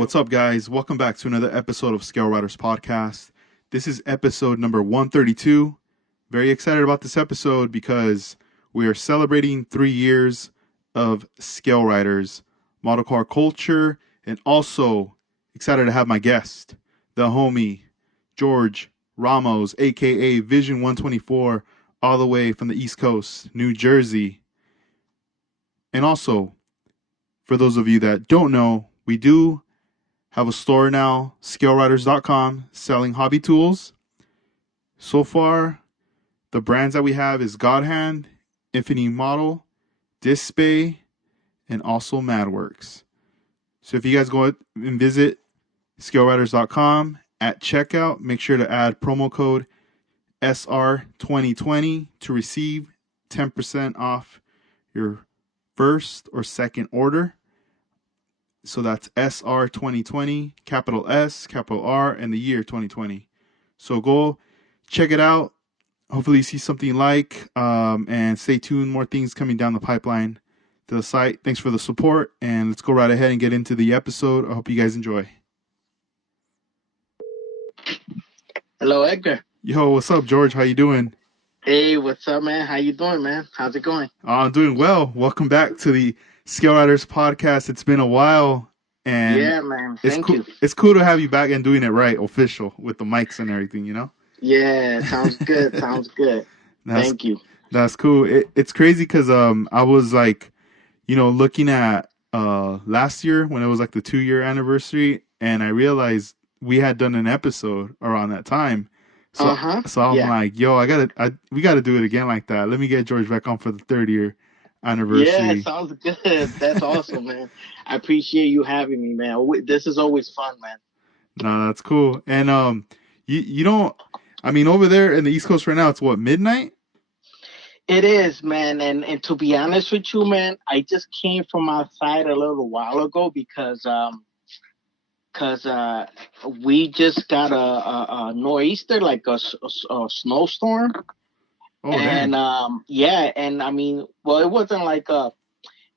what's up, guys? Welcome back to another episode of Scale Riders Podcast. This is episode number 132. Very excited about this episode because we are celebrating 3 years of Scale Riders, model car culture, and also excited to have my guest, the homie, George Ramos, aka Vision124, all the way from the East Coast, New Jersey. And also, for those of you that don't know, we do have a store now, scaleriders.com, selling hobby tools. So far, the brands that we have is Godhand, Infinity Model, Disbay, and also Madworks. So if you guys go and visit scaleriders.com at checkout, make sure to add promo code SR2020 to receive 10% off your first or second order. So that's SR 2020, capital S, capital R, and the year 2020. So go check it out. Hopefully you see something you like, and stay tuned. More things coming down the pipeline to the site. Thanks for the support, and let's go right ahead and get into the episode. I hope you guys enjoy. Hello, Edgar. Yo, what's up, George? How you doing? Hey, what's up, man? How you doing, man? How's it going? I'm doing well. Welcome back to the Scale Riders Podcast. It's been a while, and yeah, man. Thank you. It's cool to have you back and doing it right, official, with the mics and everything, you know? Yeah, sounds good. Sounds good. Thank you. That's cool. It's crazy because I was like, looking at last year when it was like the 2-year anniversary, and I realized we had done an episode around that time. So I'm like, yo, we gotta do it again like that. Let me get George back on for the 3rd-year anniversary. Yeah, sounds good. That's awesome, man. I appreciate you having me, man. This is always fun, man. No, that's cool. And you don't. I mean, over there in the East Coast right now, it's what, midnight? It is, man. And to be honest with you, man, I just came from outside a little while ago because we just got a nor'easter, like a snowstorm. Oh, and dang. and I mean, well, it wasn't like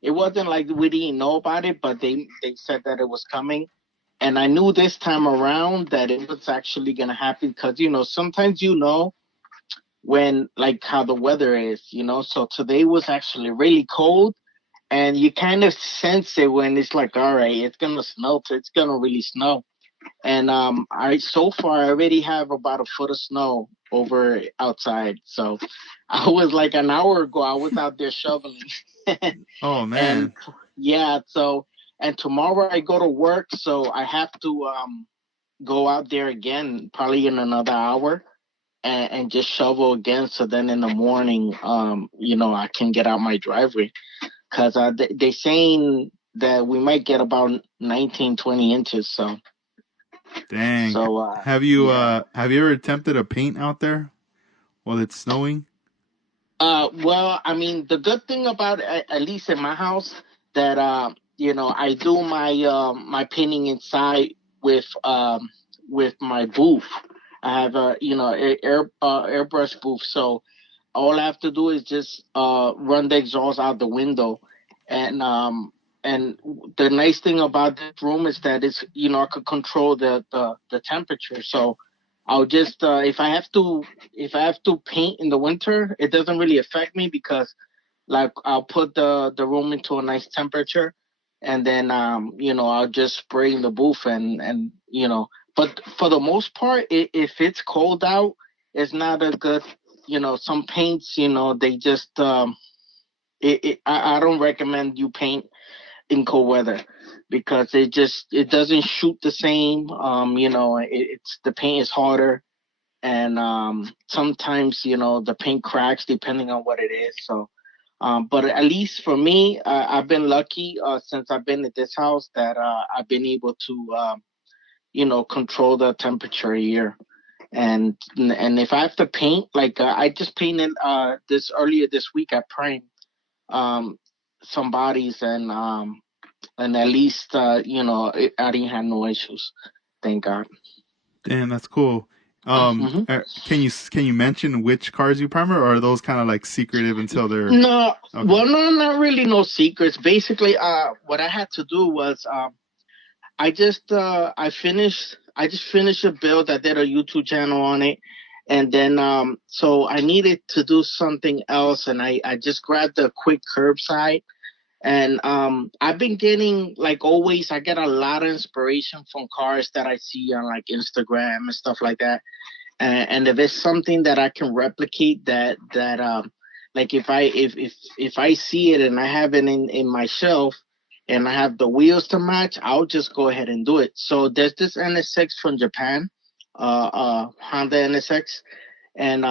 we didn't know about it, but they said that it was coming, and I knew this time around that it was actually gonna happen because sometimes when, like, how the weather is, so today was actually really cold. And you kind of sense it when it's like, all right, it's gonna snow. It's gonna really snow. And so far I already have about a foot of snow over outside. So I was like an hour ago, I was out there shoveling. Oh, man. And yeah, and tomorrow I go to work, so I have to go out there again, probably in another hour, and just shovel again. So then in the morning, I can get out my driveway. Because they're saying that we might get about 19, 20 inches. So, dang. So, have you ever attempted to paint out there while it's snowing? Well, I mean, the good thing about at least in my house that I do my painting inside with my booth. I have a airbrush booth, so all I have to do is just run the exhaust out the window, and the nice thing about this room is that it's I could control the temperature. So I'll just if I have to paint in the winter, it doesn't really affect me because like I'll put the room into a nice temperature, and then I'll just spray in the booth and. But for the most part, if it's cold out, it's not a good. Some paints, they just, I don't recommend you paint in cold weather because it doesn't shoot the same. The paint is harder, and sometimes, the paint cracks depending on what it is. So, but at least for me, I've been lucky since I've been at this house that I've been able to, control the temperature here. And if I have to paint, like I just painted earlier this week, I primed some bodies, and at least I didn't have no issues, thank God. Damn, that's cool. Can you mention which cars you primer, or are those kind of like secretive until they're no? Okay. Well, no, not really, no secrets. Basically, what I had to do was I just finished a build. I did a YouTube channel on it. And then so I needed to do something else, and I just grabbed a quick curbside. And I've been getting, like always, I get a lot of inspiration from cars that I see on like Instagram and stuff like that. And if it's something that I can replicate, like if I see it and I have it in my shelf and I have the wheels to match, I'll just go ahead and do it. So there's this NSX from Japan, Honda NSX, and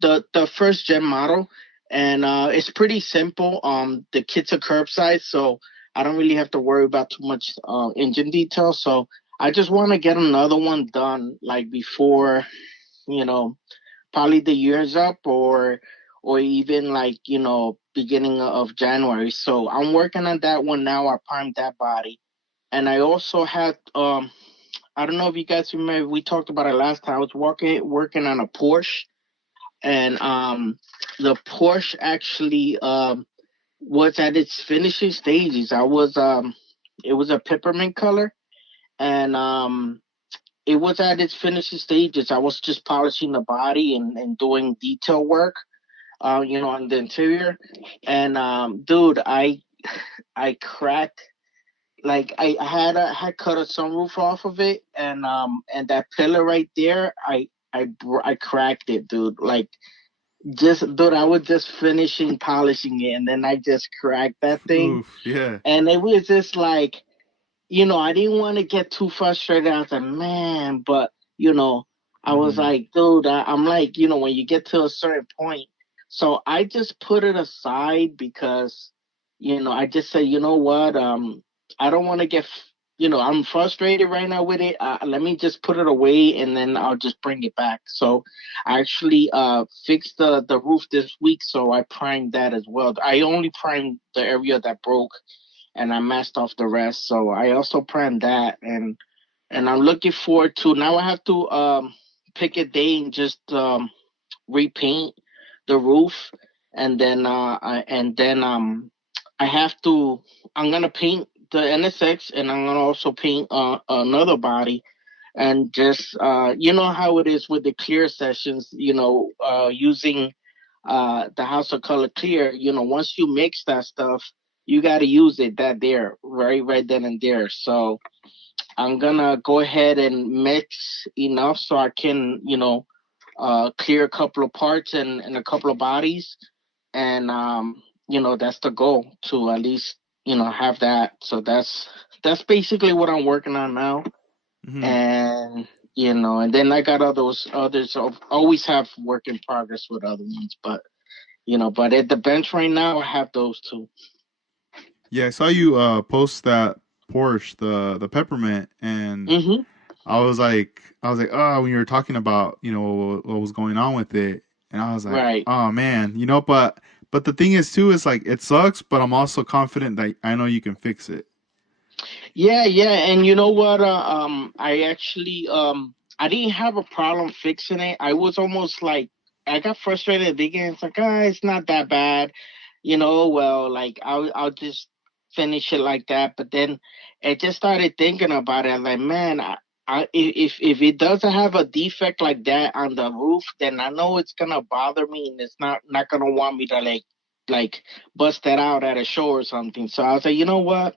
the first gen model, and it's pretty simple. The kit's a curbside, so I don't really have to worry about too much engine detail. So I just want to get another one done, like before, you know, probably the year's up, or even like, beginning of January. So I'm working on that one now. I primed that body. And I also had I don't know if you guys remember, we talked about it last time. I was working on a Porsche, and the Porsche actually was at its finishing stages. It was a peppermint color, and it was at its finishing stages. I was just polishing the body and doing detail work, on the interior. And dude, I cracked, like I had cut a sunroof off of it, and that pillar right there, I cracked it, dude. Like, just, dude, I was just finishing polishing it, and then I just cracked that thing, Oof, yeah. and it was just like, I didn't want to get too frustrated. I was like, man, but I was Hmm. like, dude, I'm like, when you get to a certain point. So I just put it aside because, I just said, you know what, I don't want to I'm frustrated right now with it. Let me just put it away, and then I'll just bring it back. So I actually fixed the roof this week, so I primed that as well. I only primed the area that broke, and I masked off the rest. So I also planned that, and I'm looking forward to, now I have to pick a day and just repaint the roof, and then I have to I'm gonna paint the NSX, and I'm gonna also paint another body, and just you know how it is with the clear sessions, using the House of Color Clear. Once you mix that stuff, you got to use it that there, right then and there. So I'm gonna go ahead and mix enough so I can, clear a couple of parts and a couple of bodies, and that's the goal, to at least, have that. So that's basically what I'm working on now. Hmm. And and then I got others. Always have work in progress with other ones, but at the bench right now, I have those two. Yeah, I saw you post that Porsche, the peppermint, and Hmm. I was like, oh, when you were talking about, what was going on with it, and I was like, Right. oh man, but the thing is too, is like it sucks, but I'm also confident that I know you can fix it. Yeah, yeah, and you know what? I actually, I didn't have a problem fixing it. I was almost like, I got frustrated at the beginning. It's like, it's not that bad, Well, like I'll just finish it like that. But then I just started thinking about it. Like, man, if it doesn't have a defect like that on the roof, then I know it's gonna bother me, and it's not gonna want me to like bust that out at a show or something. So I was like, you know what?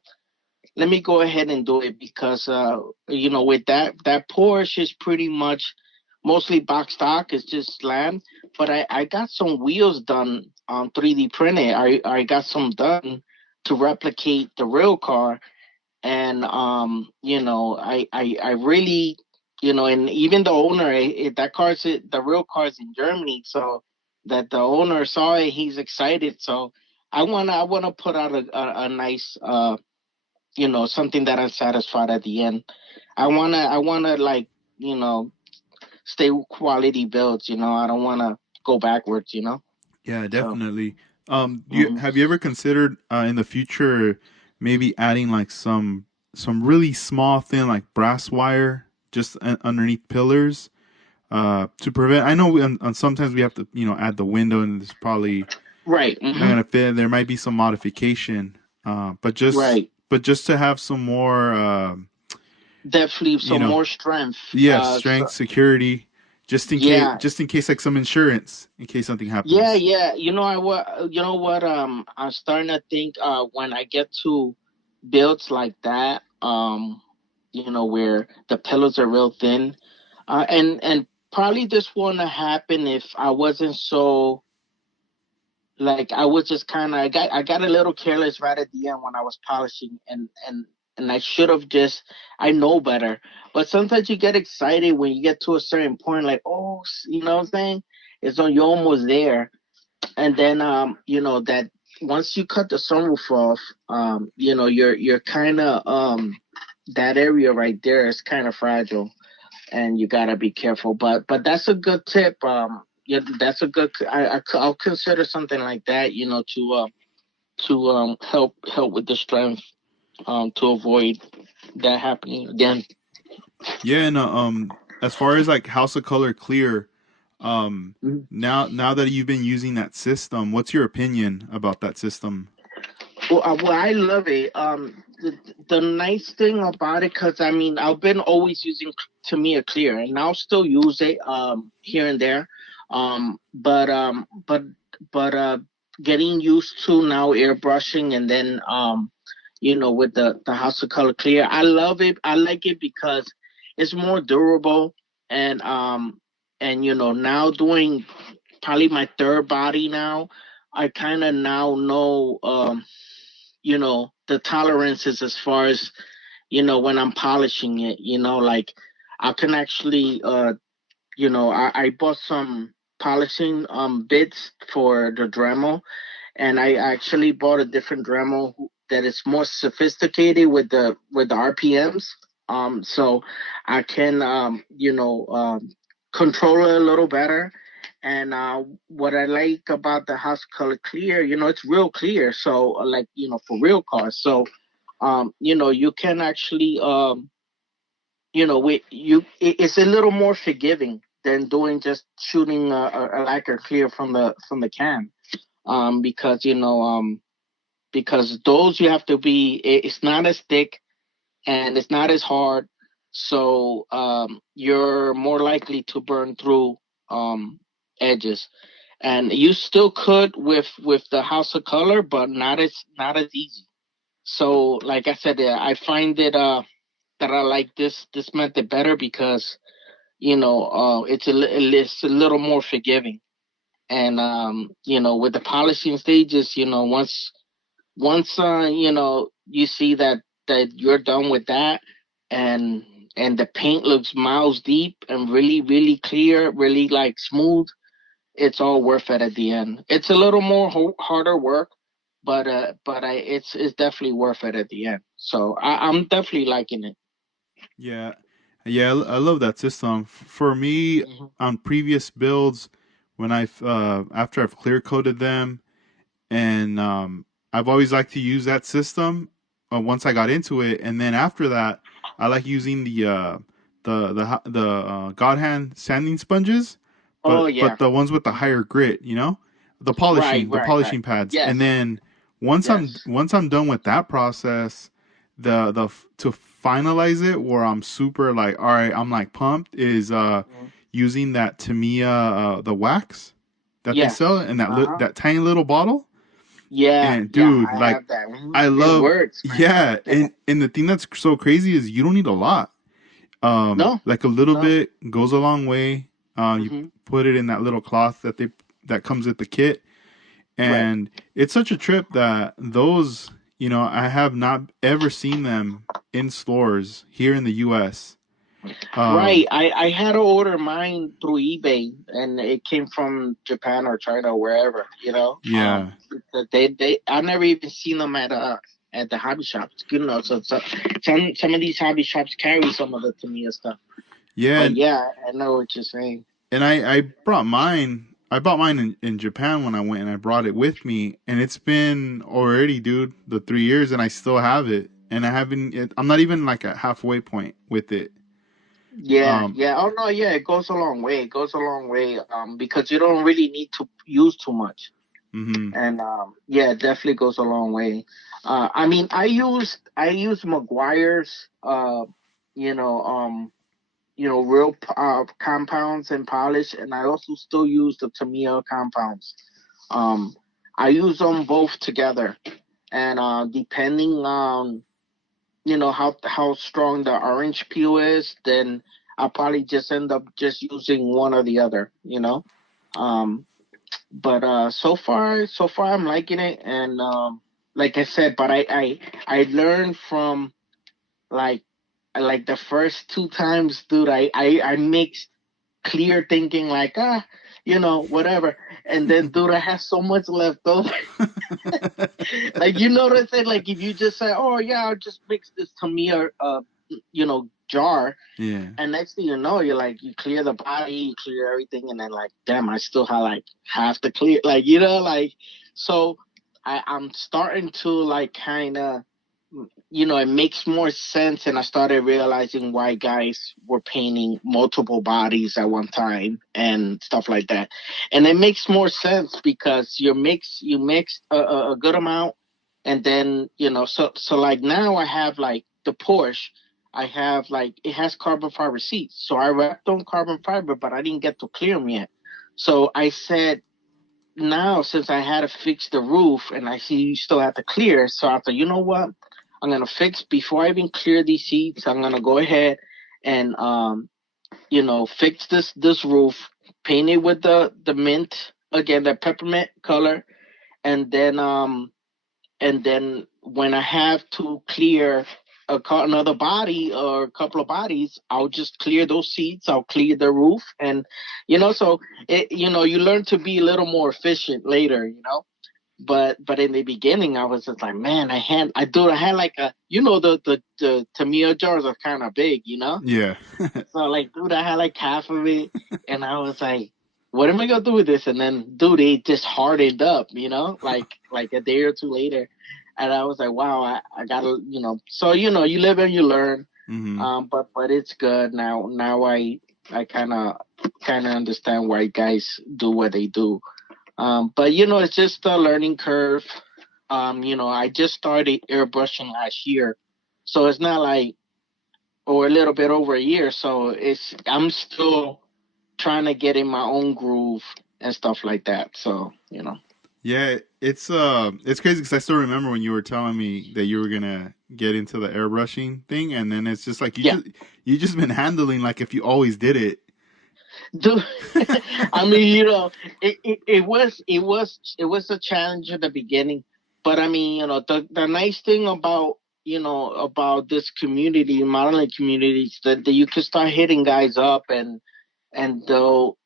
Let me go ahead and do it, because with that Porsche is pretty much mostly box stock. It's just slammed, but I got some wheels done on 3D printed. I got some done to replicate the real car, and I really, and even the owner, that the real car's in Germany, so that the owner saw it, he's excited. So I wanna put out a nice something that I'm satisfied at the end. I wanna like, you know, stay with quality builds, I don't wanna go backwards. Yeah, So definitely. mhm. Have you ever considered in the future maybe adding like some really small thin like brass wire just underneath pillars to prevent? I know sometimes we have to add the window, and it's probably Right. not gonna fit. There might be some modification, but just Right. but just to have some more. Definitely You some know, more strength. yeah, strength, security, Yeah, just in case like some insurance in case something yeah, happens. yeah. You know what? I'm starting to think. When I get to builds like that, where the pillows are real thin, and probably this wouldn't happen if I wasn't so like I was just kind of I got a little careless right at the end when I was polishing and I should have just I know better. But sometimes you get excited when you get to a certain point, like oh, you know what I'm saying? It's on you're almost there, and then that once you cut the sunroof off, you're kind of that area right there is kind of fragile and you gotta be careful. But that's a good tip. Yeah, that's a good. I'll consider something like that. To help with the strength. To avoid that happening again. Yeah, and as far as like House of Color Clear, Mhm. now that you've been using that system, what's your opinion about that system? Well, I love it. The nice thing about it, cause I mean, I've been always using Tamiya Clear, and I'll still use it here and there. But getting used to now airbrushing, and then with the House of Color Clear, I love it. I like it because it's more durable, and now doing probably my third body now, I kind of now know the tolerances as far as when I'm polishing it, like I can actually I bought some polishing bits for the Dremel, and I actually bought a different Dremel that is more sophisticated with the RPMs. So I can control it a little better. And what I like about the House Color Clear, it's real clear. So like for real cars. So you can actually it's a little more forgiving than doing just shooting a lacquer clear from the can. Because because those you have to be it's not as thick and it's not as hard, so you're more likely to burn through edges, and you still could with the House of Color, but not as easy. So like I said, I find it that I like this method better because it's a little more forgiving. And with the polishing stages, once you see that you're done with that, and the paint looks miles deep and really really clear, really like smooth, it's all worth it at the end. It's a little more harder work, but it's definitely worth it at the end. So I'm definitely liking it. Yeah, yeah, I love that system. For me, Hmm. on previous builds, when I've after I've clear coated them, and I've always liked to use that system. Once I got into it, and then after that, I like using the God hand sanding sponges, Oh but yeah. the ones with the Mhm. higher grit, Right, the right, right. polishing pads, and Yes, then yes. once I'm done with that process, to finalize it where I'm super like, all right, I'm like pumped is Mhm. using that Tamiya the wax that they sell Yes. in Uh-huh. that tiny little bottle. Yeah, And yeah, dude, I like have that. Mhm. I It love, works, man. yeah, and the thing that's so crazy is you don't need a lot. No, Like a little no. bit goes a long way. You Hmm. put it in that little cloth that comes with the kit, Right. and it's such a trip that those, I have not ever seen them in stores here in the U.S. Right. Um, I had to order mine through eBay, and it came from Japan or China or wherever, yeah, they I never even seen them at the hobby shops. So some of these hobby shops carry some of the Tamiya stuff. yeah, But yeah, I know what you're saying. and I brought mine. I bought mine in Japan when I went, and I brought it with me. And it's been already, dude, the 3 years, and I still have it. And I haven't. I'm not even like at halfway point with it. Yeah, Um. yeah. Oh no, yeah, it goes a long way. It goes a long way. Because you don't really need to use too much. Hmm. And yeah, it definitely goes a long way. I mean, I use McGuire's. you know, real compounds and polish, and I also still use the Tamiya compounds. Um, I use them both together, and depending on how strong the orange peel is, then I'll probably just end up just using one or the other. Um, but so far I'm liking it, and like I said, but I learned from like the first two times, dude. I mixed clear thinking like whatever, and then dude, I have so much left over. Like notice it, like if you just say, oh yeah, I'll just mix this Tamiya jar, Yeah. and next thing you know, you're like, you clear the body, you clear everything, and then like, damn, I still have like half the clear, like like. So I'm starting to like kind of, it makes more sense, and I started realizing why guys were painting multiple bodies at one time and stuff like that. And it makes more sense because you mix a good amount, and then so like now I have like the Porsche. I have like it has carbon fiber seats, so I wrapped on carbon fiber, but I didn't get to clear them yet. So I said, now since I had to fix the roof and I see you still have to clear, so I thought, you know what? I'm gonna fix before I even clear these seats. I'm gonna go ahead and fix this roof, paint it with the mint again, the peppermint color, and then when I have to clear another body or a couple of bodies, I'll just clear those seats. I'll clear the roof, and so you learn to be a little more efficient later. But in the beginning, I was just like, man, I had like the Tamiya jars are kind of big, Yeah. so like, dude, I had like half of it, and I was like, what am I gonna do with this? And then, dude, it just hardened up, like a day or two later, and I was like, wow, I gotta, so you live and you learn, Hmm. but it's good now. Now I kind of understand why guys do what they do. But it's just a learning curve. I just started airbrushing last year, so it's not like, or a little bit over a year. So I'm still trying to get in my own groove and stuff like that. So, Yeah, it's crazy because I still remember when you were telling me that you were gonna get into the airbrushing thing, and then it's just like yeah. you just been handling like if you always did it. Dude, I mean, it was a challenge at the beginning, but I mean, the nice thing about about this community, modeling community, is that you can start hitting guys up, and they'll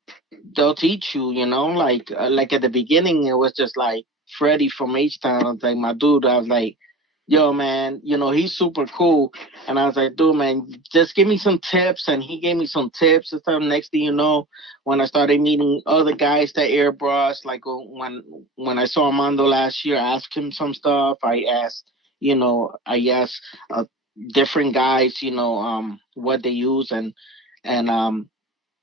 teach you, like at the beginning, it was just like Freddie from H-Town. I was like, my dude, I was like, yo, man, he's super cool. And I was like, dude, man, just give me some tips. And he gave me some tips and stuff. Next thing you know, when I started meeting other guys that airbrush, like when I saw Armando last year, I asked him some stuff. I asked different guys, what they use, and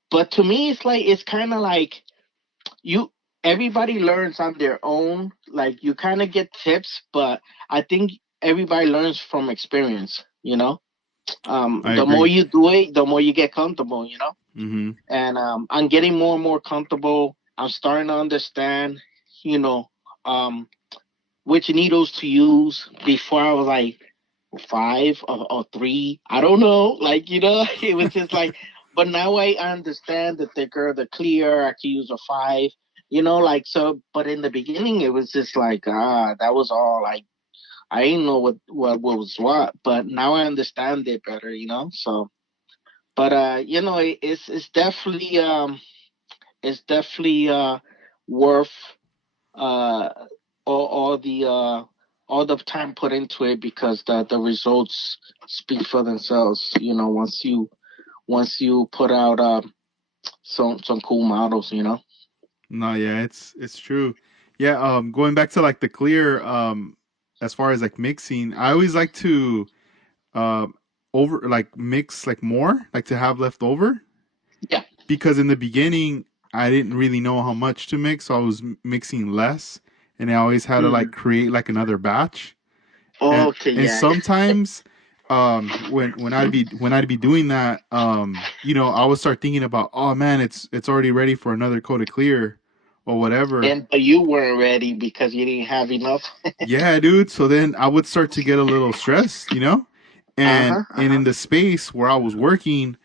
but to me, it's kind of like you everybody learns on their own. Like you kind of get tips, but I think everybody learns from experience. I The more agree. you do it, the more you get comfortable. Hmm. And I'm getting more and more comfortable. I'm starting to understand, you know, um, which needles to use. Before I was like five or three. I don't know. Like, it was just like, but now I understand the thicker, the clear. I can use a five, like so. But in the beginning, it was just like, that was all like, I didn't know what was what. But now I understand it better. So, but, it's definitely worth uh all the time put into it, because the results speak for themselves. Once you put out some cool models. No, yeah, it's true. Yeah, going back to like the clear, as far as like mixing, I always like to um over like mix like more, like to have left over, Yeah. because in the beginning I didn't really know how much to mix, so I was mixing less, and I always had to like Mm. create like another batch, and Okay. and Yeah. sometimes when I'd be doing that, I would start thinking about, oh man, it's already ready for another coat of clear or whatever. And but you weren't ready because you didn't have enough. Yeah, dude. So then I would start to get a little stressed, and Uh-huh. in Uh-huh. the space where I was working,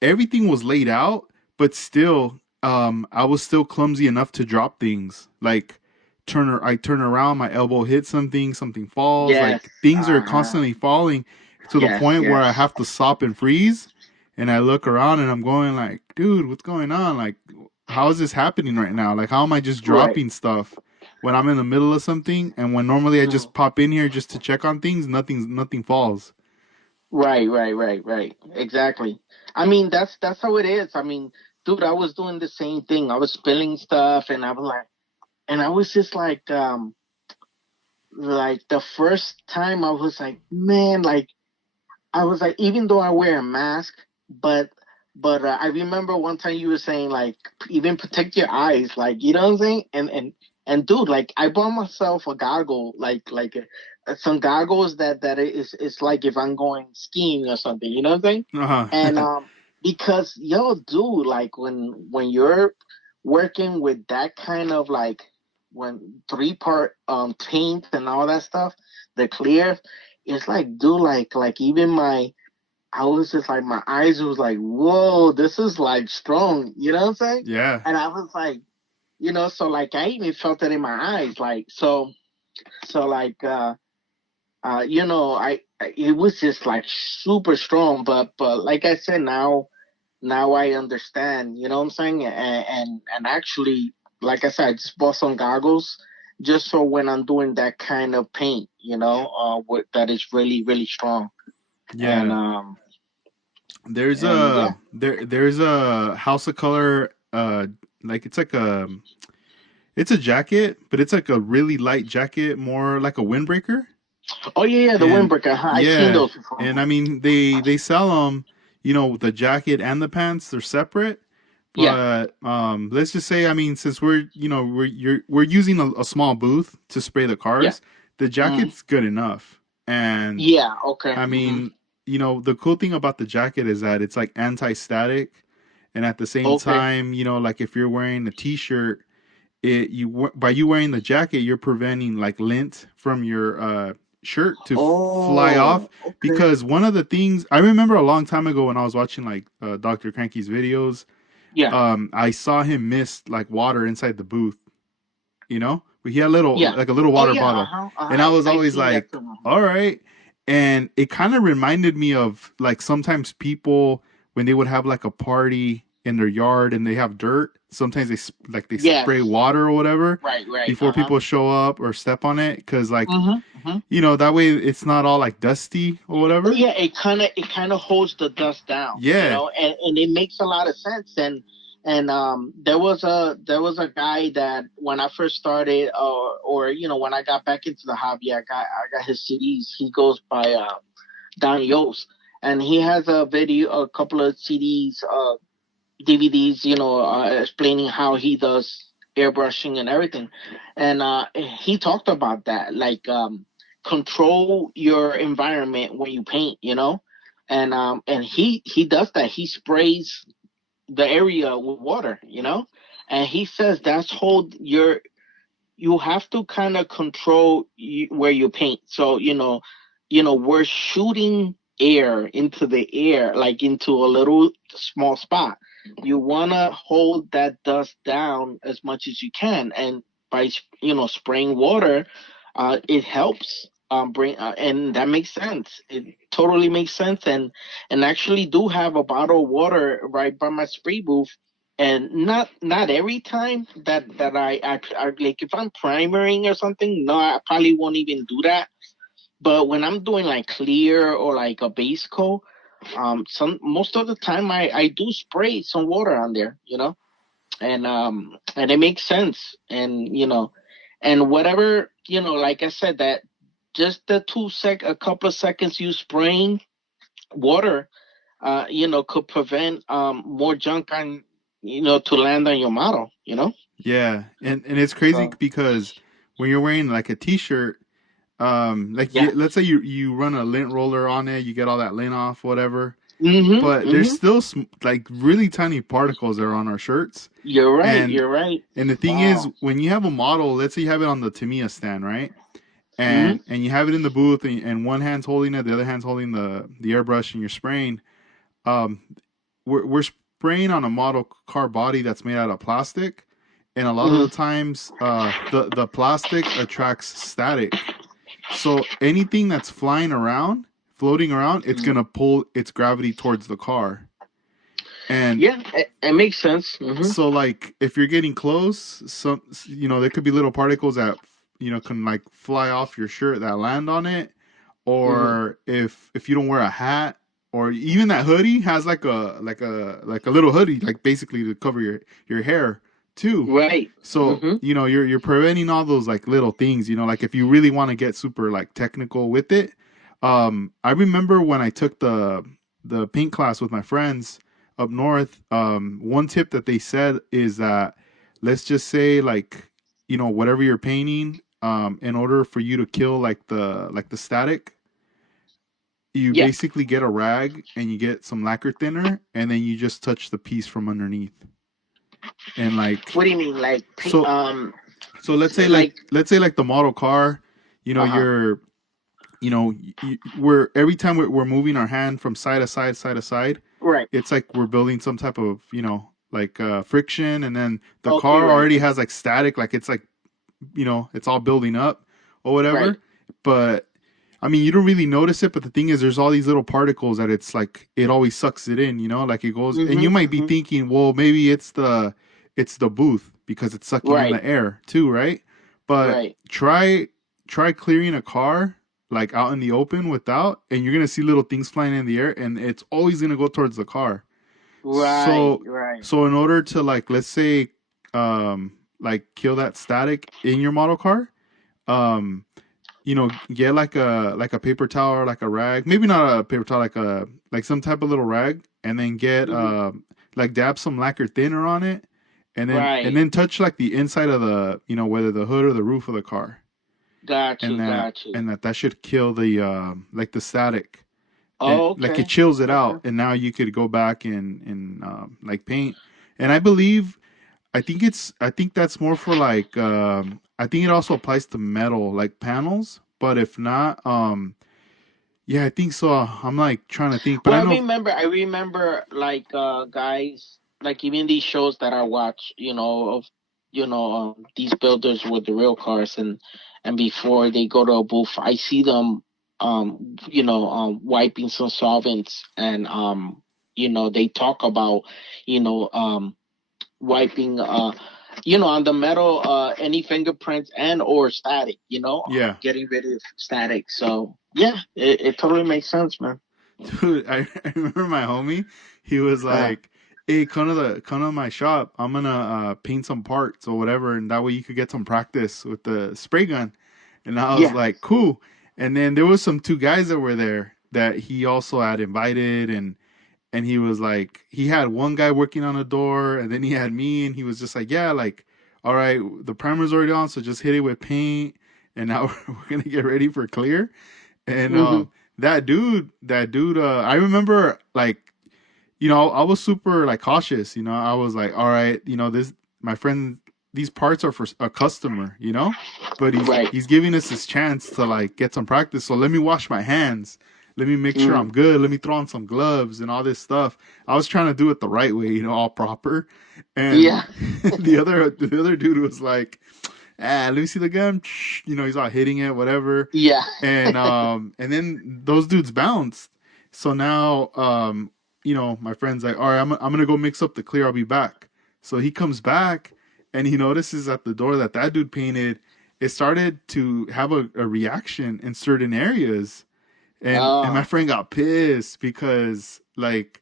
everything was laid out, but still, I was still clumsy enough to drop things. Like I turn around, my elbow hits something, something falls. Yes. Like things are Uh-huh. constantly falling to the Yes, point where I yes. have to stop and freeze. And I look around and I'm going like, dude, what's going on? Like, how is this happening right now? Like, how am I just Right. dropping stuff when I'm in the middle of something, and when normally I Mhm. just pop in here just to check on things, nothing falls. Right, right, right, right. Exactly. I mean, that's how it is. I mean, dude, I was doing the same thing. I was spilling stuff and I was like, and I was just like the first time I was like, man, like I was like, even though I wear a mask, but I remember one time you were saying like, even protect your eyes, like you know what I'm saying? And dude, like I bought myself a goggle, some goggles that is like if I'm going skiing or something, you know what I'm saying? And Uh-huh. because yo, dude, like when you're working with that kind of like when three-part paint and all that stuff, the clear, it's like dude, like even my I was just like my eyes was like, whoa, this is like strong, you know what I'm saying? Yeah. And I was like, so like I even felt it in my eyes, like so like it was just like super strong, but like I said, now I understand, you know what I'm saying? And actually, like I said, I just bought some goggles just for when I'm doing that kind of paint, that is really, really strong. And Yeah. yeah. There's a House of Color, like it's a jacket, but it's like a really light jacket, more like a windbreaker. Oh yeah, yeah, the And windbreaker. Huh? I've seen yeah, those before. and I mean they sell them, the jacket and the pants, they're separate. Yeah. But let's just say, I mean, since we're using a small booth to spray the Yeah. cars, the Hmm. jacket's good enough. And Yeah. Okay. I Hmm. mean, the cool thing about the jacket is that it's like anti-static, and at the same Okay. time, like if you're wearing a t-shirt, by you wearing the jacket, you're preventing like lint from your shirt to fly off. Oh. Okay. Because one of the things I remember a long time ago when I was watching like Dr. Cranky's videos, Yeah. I saw him mist like water inside the booth. But he had Yeah. a little Oh water yeah. bottle, Uh-huh. and I was I always seen that like, too. Mhm. all right. And it kind of reminded me of like sometimes people when they would have like a party in their yard and they have dirt. Sometimes they Yes. spray water or whatever Right. Right. before Uh-huh. people show up or step on it, because like Mm-hmm. Mm-hmm. that way it's not all like dusty or whatever. Yeah, it kind of holds the dust down, Yeah, and it makes a lot of sense. And there was a guy that when I first started, or when I got back into the hobby, I got his CDs. He goes by Don Yost, and he has a couple of CDs, DVDs, explaining how he does airbrushing and everything. And he talked about that, like control your environment when you paint, and he does that. He sprays the area with water, and he says that's hold your you have to kind of control where you paint. So we're shooting air into the air, like into a little small spot. You want to hold that dust down as much as you can, and by spraying water, it helps bring and that makes sense. It totally makes sense, and actually do have a bottle of water right by my spray booth, and not every time that I like if I'm primering or something, no, I probably won't even do that. But when I'm doing like clear or like a base coat, some most of the time I do spray some water on there, and it makes sense, and whatever, like I said, that just the a couple of seconds you spraying water, could prevent more junk on, to land on your model. yeah, and it's crazy So because when you're wearing like a t-shirt, Like Yeah. let's say you run a lint roller on it, you get all that lint off, whatever. Mhm. But there's Mhm. still like really tiny particles that are on our shirts. You're right. And You're right. and the thing is, Wow. when you have a model, let's say you have it on the Tamiya stand, right? Mhm. And you have it in the booth, and one hand's holding it, the other hand's holding the airbrush, and you're spraying. Um, we're spraying on a model car body that's made out of plastic, and a lot of the Mhm. times, the plastic attracts static. So anything that's flying around, floating around, it's Mhm. gonna pull its gravity towards the car. And Yeah, it makes sense. Mhm. so like if you're getting close, some there could be little particles that can like fly off your shirt that land on it, Mhm. or if you don't wear a hat, or even that hoodie has like a little hoodie, like basically to cover your hair too. Right. So Mhm. you're preventing all those like little things, like if you really want to get super like technical with it. I remember when I took the paint class with my friends up north. One tip that they said is that, let's just say, like, whatever you're painting, in order for you to kill like the static, you Yeah. basically get a rag and you get some lacquer thinner, and then you just touch the piece from underneath. And like, What do you mean, like, so so let's say like like, the model car, you know, uh huh. you're we're every time we're moving our hand from side to side, side to side, Right. it's like we're building some type of like friction, and then the Okay. car Right. already has like static, like it's like it's all building up or Right. whatever. But I mean, you don't really notice it, but the thing is, there's all these little particles that it's like it always sucks it in, like it goes, and you Mhm. might be Mhm. thinking, well, maybe it's the booth because it's sucking in Right. the air too, right? But Right. try clearing a car like out in the open without, and you're gonna see little things flying in the air, and it's always gonna go towards the car. Right. So Right. so in order to, like, let's say, like, kill that static in your model car, um get like a paper towel or like a rag, maybe not a paper towel, like some type of little rag, and then get Mhm. like dab some lacquer thinner on it, and Right. then touch like the inside of the, whether the hood or the roof of the car, Got and you. that Got you. and that should kill the like the static, and Oh, like it okay. chills it Okay. out, and now you could go back and like paint. And I think that's more for like, I think it also applies to metal like panels, but if not, yeah, I think so. I'm like trying to think, but Well, I know. I remember, like, guys, like, even these shows that I watch, of, these builders with the real cars, and before they go to a booth, I see them, wiping some solvents, and they talk about, you know, um, wiping, on the metal, any fingerprints and or static, Yeah. getting rid of static. So yeah, it totally makes sense, man. Dude, I remember my homie. He was Uh, like, "Hey, come to my shop. I'm gonna paint some parts or whatever, and that way you could get some practice with the spray gun." And I was yeah. like, "Cool." And then there was some two guys that were there that he also had invited, and he was like, he had one guy working on a door, and then he had me, and he was just like, "Yeah, like, all right, the primer's already on, so just hit it with paint, and now we're gonna get ready for clear." And Hmm. that dude, I remember, like, I was super like cautious. I was like, all right, this my friend, these parts are for a customer, but he's Right. he's giving us this chance to like get some practice. So let me wash my hands. Let me make sure Hmm. I'm good. Let me throw on some gloves and all this stuff. I was trying to do it the right way, all proper. And Yeah. the other dude was like, let me see the gun. He's all hitting it, whatever. Yeah. And then those dudes bounced. So now, my friend's like, all right, I'm gonna go mix up the clear. I'll be back. So he comes back, and he notices at the door that dude painted, it started to have a reaction in certain areas, and my Oh. friend got pissed because, like,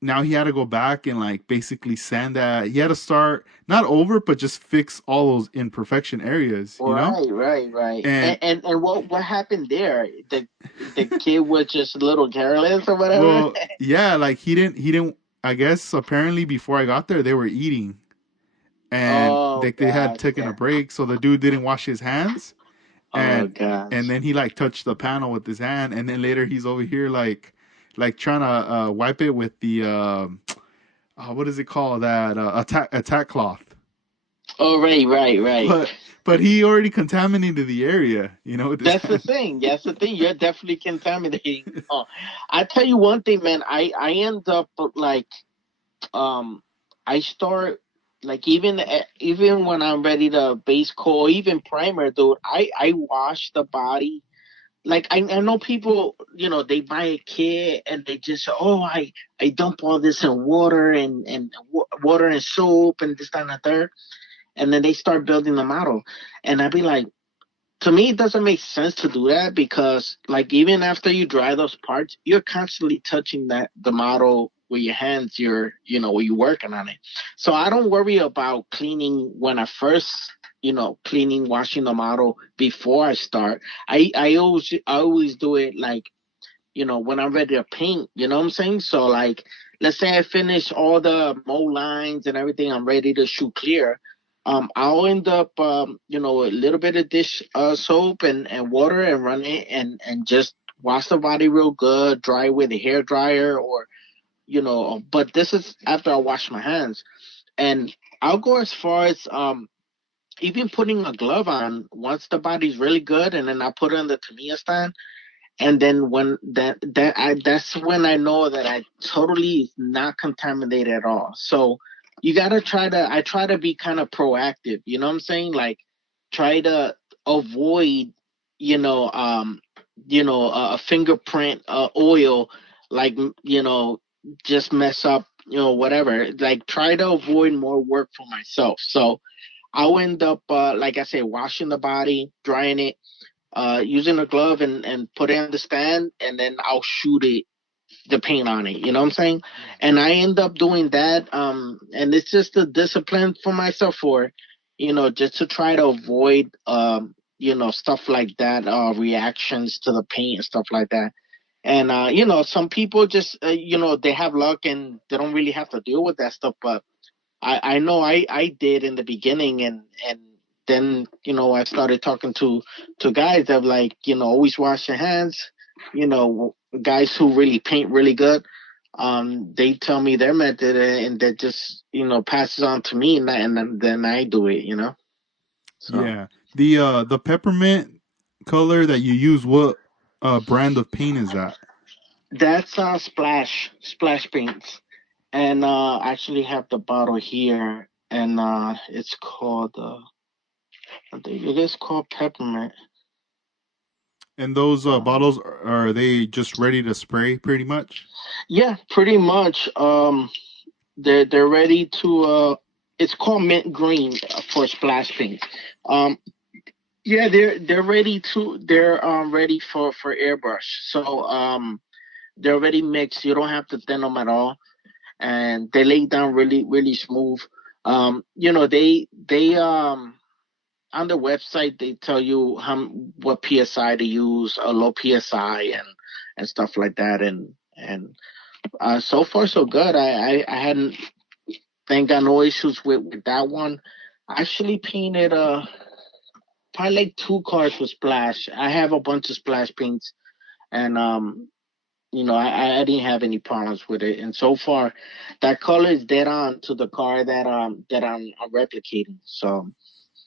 now he had to go back and like basically sand that. He had to start not over, but just fix all those imperfection areas. Right. Right. Right. And And what happened there? The kid was just a little careless or whatever. well, yeah, like he didn't. I guess apparently before I got there, they were eating, and Oh, they had taken a gotcha. break, so the dude didn't wash his hands, Oh And gosh. then he like touched the panel with his hand, and then later he's over here like trying to wipe it with the what is it called, that attack cloth. Oh, right. But he already contaminated the area, with his That's the hand. thing. That's the thing. You're definitely contaminating. Oh, I tell you one thing, man. I end up like um I start like even when I'm ready to base coat, even primer, dude. I wash the body. Like I know people, they buy a kit and they just say, oh, I dump all this in water and water and soap and this that, and the third, and then they start building the model, and I'd be like, to me, it doesn't make sense to do that because, like, even after you dry those parts, you're constantly touching the model with your hands. When you're working on it. So I don't worry about cleaning when I first, cleaning, washing the model before I start. I always do it like, when I'm ready to paint. You know what I'm saying? So like, let's say I finish all the mold lines and everything, I'm ready to shoot clear. I'll end up, a little bit of dish soap and water and run it and just wash the body real good, dry with a hair dryer or, but this is after I wash my hands. And I'll go as far as even putting a glove on once the body's really good, and then I put it on the Tamiya stand, and then when that's when I know that I totally is not contaminated at all. So you gotta I try to be kind of proactive, you know what I'm saying? Like try to avoid, you know, um, a fingerprint oil, like, just mess up, whatever. Like try to avoid more work for myself. So I'll end up like I say, washing the body, drying it, using a glove and put it on the stand, and then I'll shoot the paint on it. You know what I'm saying? And I end up doing that. And it's just a discipline for myself for, just to try to avoid, stuff like that, reactions to the paint and stuff like that. And, some people just, they have luck and they don't really have to deal with that stuff. But I know I did in the beginning, and then I started talking to guys that like always wash your hands. Guys who really paint really good. They tell me their method, and that just passes on to me, and then I do it. So Yeah. The peppermint color that you use, what brand of paint is that? that's splash paints, and I actually have the bottle here, and it's called I think it is called peppermint. And those Um, bottles, are they just ready to spray pretty much? Yeah, pretty much. They're ready to. It's called mint green for splash paint. Um, yeah, they're ready to. They're ready for airbrush. So they're already mixed. You don't have to thin them at all, and they lay down really smooth. They on the website they tell you what psi to use, a low psi and stuff like that, and so far so good. I hadn't ain't got no issues with that one. I actually painted probably like two cars with splash. I have a bunch of splash paints, and I didn't have any problems with it. And so far, that color is dead on to the car that I'm replicating. So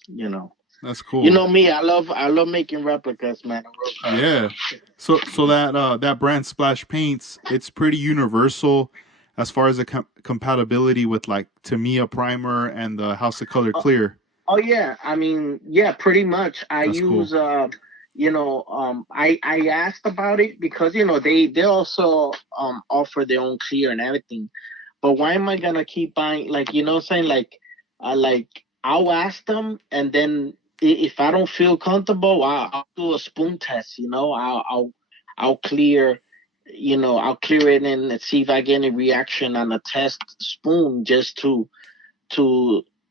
you know, That's you cool. know me. I love making replicas, man, of real cars. Yeah. So that brand Splash Paints, it's pretty universal as far as the compatibility with like Tamiya primer and the House of Color So Clear. oh yeah, I mean, yeah, pretty much. I That's use cool. I asked about it because they also offer their own clear and everything. But why am I gonna keep buying, like, what I'm saying, like I'll ask them, and then if I don't feel comfortable, I'll do a spoon test. I'll clear. I'll clear it and see if I get any reaction on a test spoon just to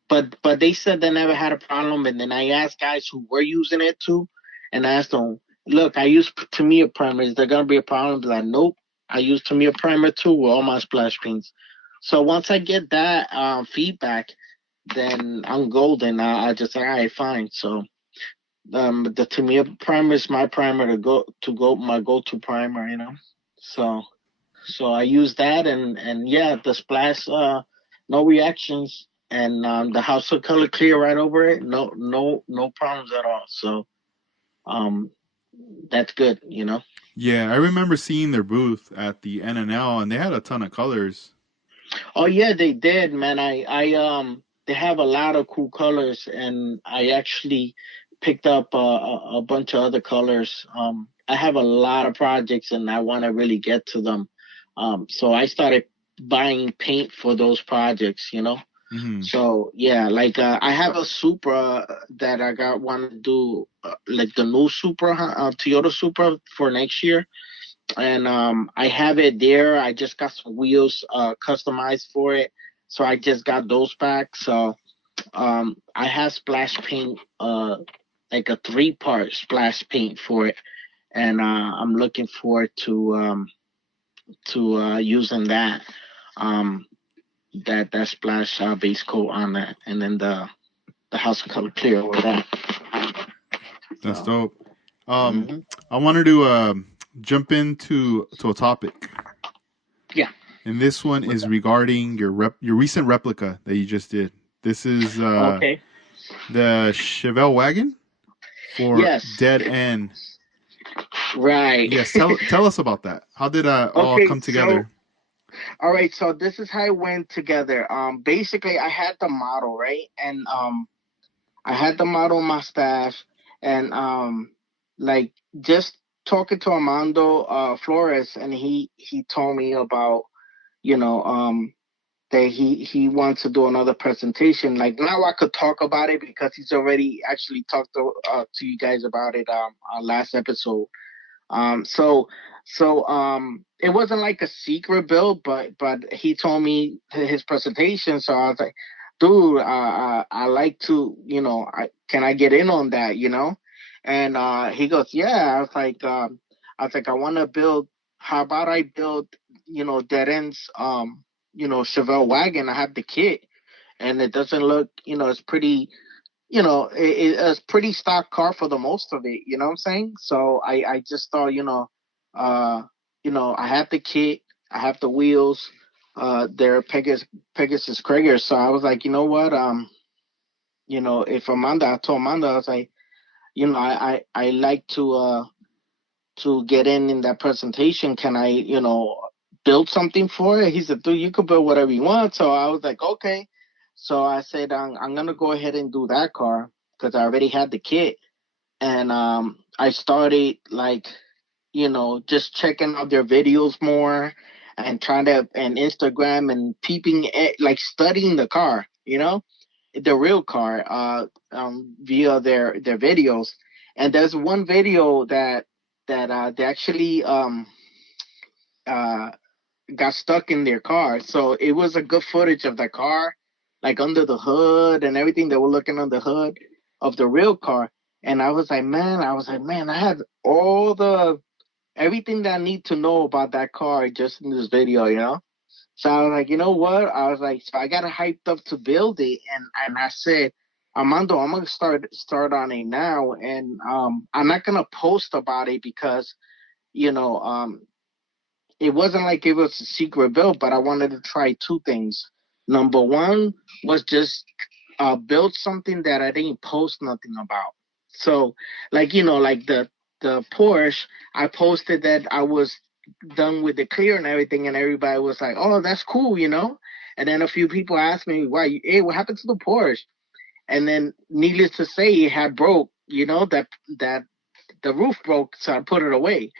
but they said they never had a problem, and then I asked guys who were using it too, and I asked them, look, I use Tamiya primer, is there gonna be a problem? They're like, nope, I use Tamiya primer too with all my splash paints. So once I get that feedback, then I'm golden. I just say, all right, fine. So The Tamiya primer is my primer my go-to primer, you know. So I use that, and yeah, the splash, no reactions, and the house of color clear right over it, no problems at all. So um that's good, you know. Yeah, I remember seeing their booth at the NNL, and they had a ton of colors. Oh yeah, they did, man. They have a lot of cool colors, and I actually picked up a bunch of other colors. I have a lot of projects, and I want to really get to them. So I started buying paint for those projects, you know. Hmm. So yeah, like I have a Supra that I got want to do, like the new Supra, Toyota Supra for next year, and I have it there. I just got some wheels customized for it, so I just got those back. So I have splash paint, like a 3-part splash paint for it, and I'm looking forward to using that. Um, that splash base coat on that, and then the house color clear with that. That's So, dope. Um, mhm. I wanted to jump into a topic, Yeah. and this one What's is up? regarding your recent replica that you just did. This is Okay. the Chevelle wagon for Yes. Dead End. Right. Yes, tell us about that. How did all Okay. come together? All right. So this is how it went together. Basically, I had the model, right, and I had the model on my staff, and like just talking to Armando Flores, and he told me about, you know, that he wants to do another presentation. Like now I could talk about it because he's already actually talked to you guys about it on last episode. So it wasn't like a secret build, but he told me his presentation. So I was like, dude, I like to, you know, can I get in on that, you know? And he goes, yeah. I was like, I want to build. How about I build, you know, Dead Ends, you know, Chevelle wagon. I have the kit, and it doesn't look, you know, it's pretty, you know, it's pretty stock car for the most of it. You know what I'm saying? So I just thought, uh, I have the kit, I have the wheels, they're Pegasus Krieger. So I was like, you know what, if I told Amanda, I was like, I like to get in that presentation. Can I, build something for it? He said, dude, you could build whatever you want. So I was like, okay. So I said, I'm gonna go ahead and do that car because I already had the kit, and I started like, just checking out their videos more and trying to and Instagram and peeping at, like studying the car, the real car, via their videos. And there's one video that they actually uh got stuck in their car. So it was a good footage of the car, like under the hood and everything. They were looking on the hood of the real car. And I had all the everything that I need to know about that car just in this video. So I was like, you know what? I was like, so I got hyped up to build it, and I said, Armando, I'm gonna start on it now, and I'm not gonna post about it because you know it wasn't like it was a secret build, but I wanted to try two things. Number one was just build something that I didn't post nothing about. So, like like the Porsche, I posted that I was done with the clear and everything, and everybody was like, "Oh, that's cool." And then a few people asked me, "Why? Hey, what happened to the Porsche?" And then, needless to say, it had broke. That the roof broke, so I put it away.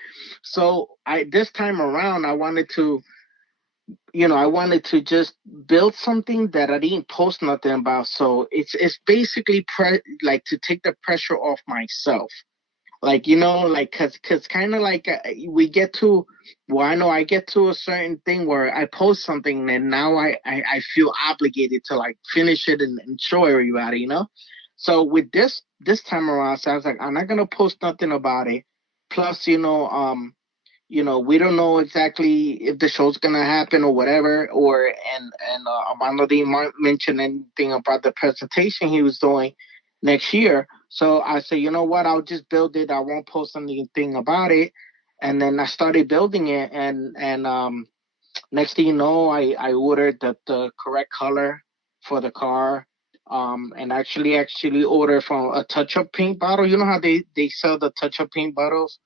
So I this time around, I wanted to just build something that I didn't post nothing about. So it's basically like to take the pressure off myself. Like, like, cause kind of like we get to, well, I know I get to a certain thing where I post something and now I feel obligated to like finish it and show everybody. So with this time around, so I was like, I'm not gonna post nothing about it. Plus, we don't know exactly if the show's gonna happen or whatever. Armando didn't mention anything about the presentation he was doing next year. So I said, you know what? I'll just build it. I won't post anything about it. And then I started building it, and next thing you know, I ordered the correct color for the car. And actually ordered from a touch-up paint bottle. You know how they sell the touch-up paint bottles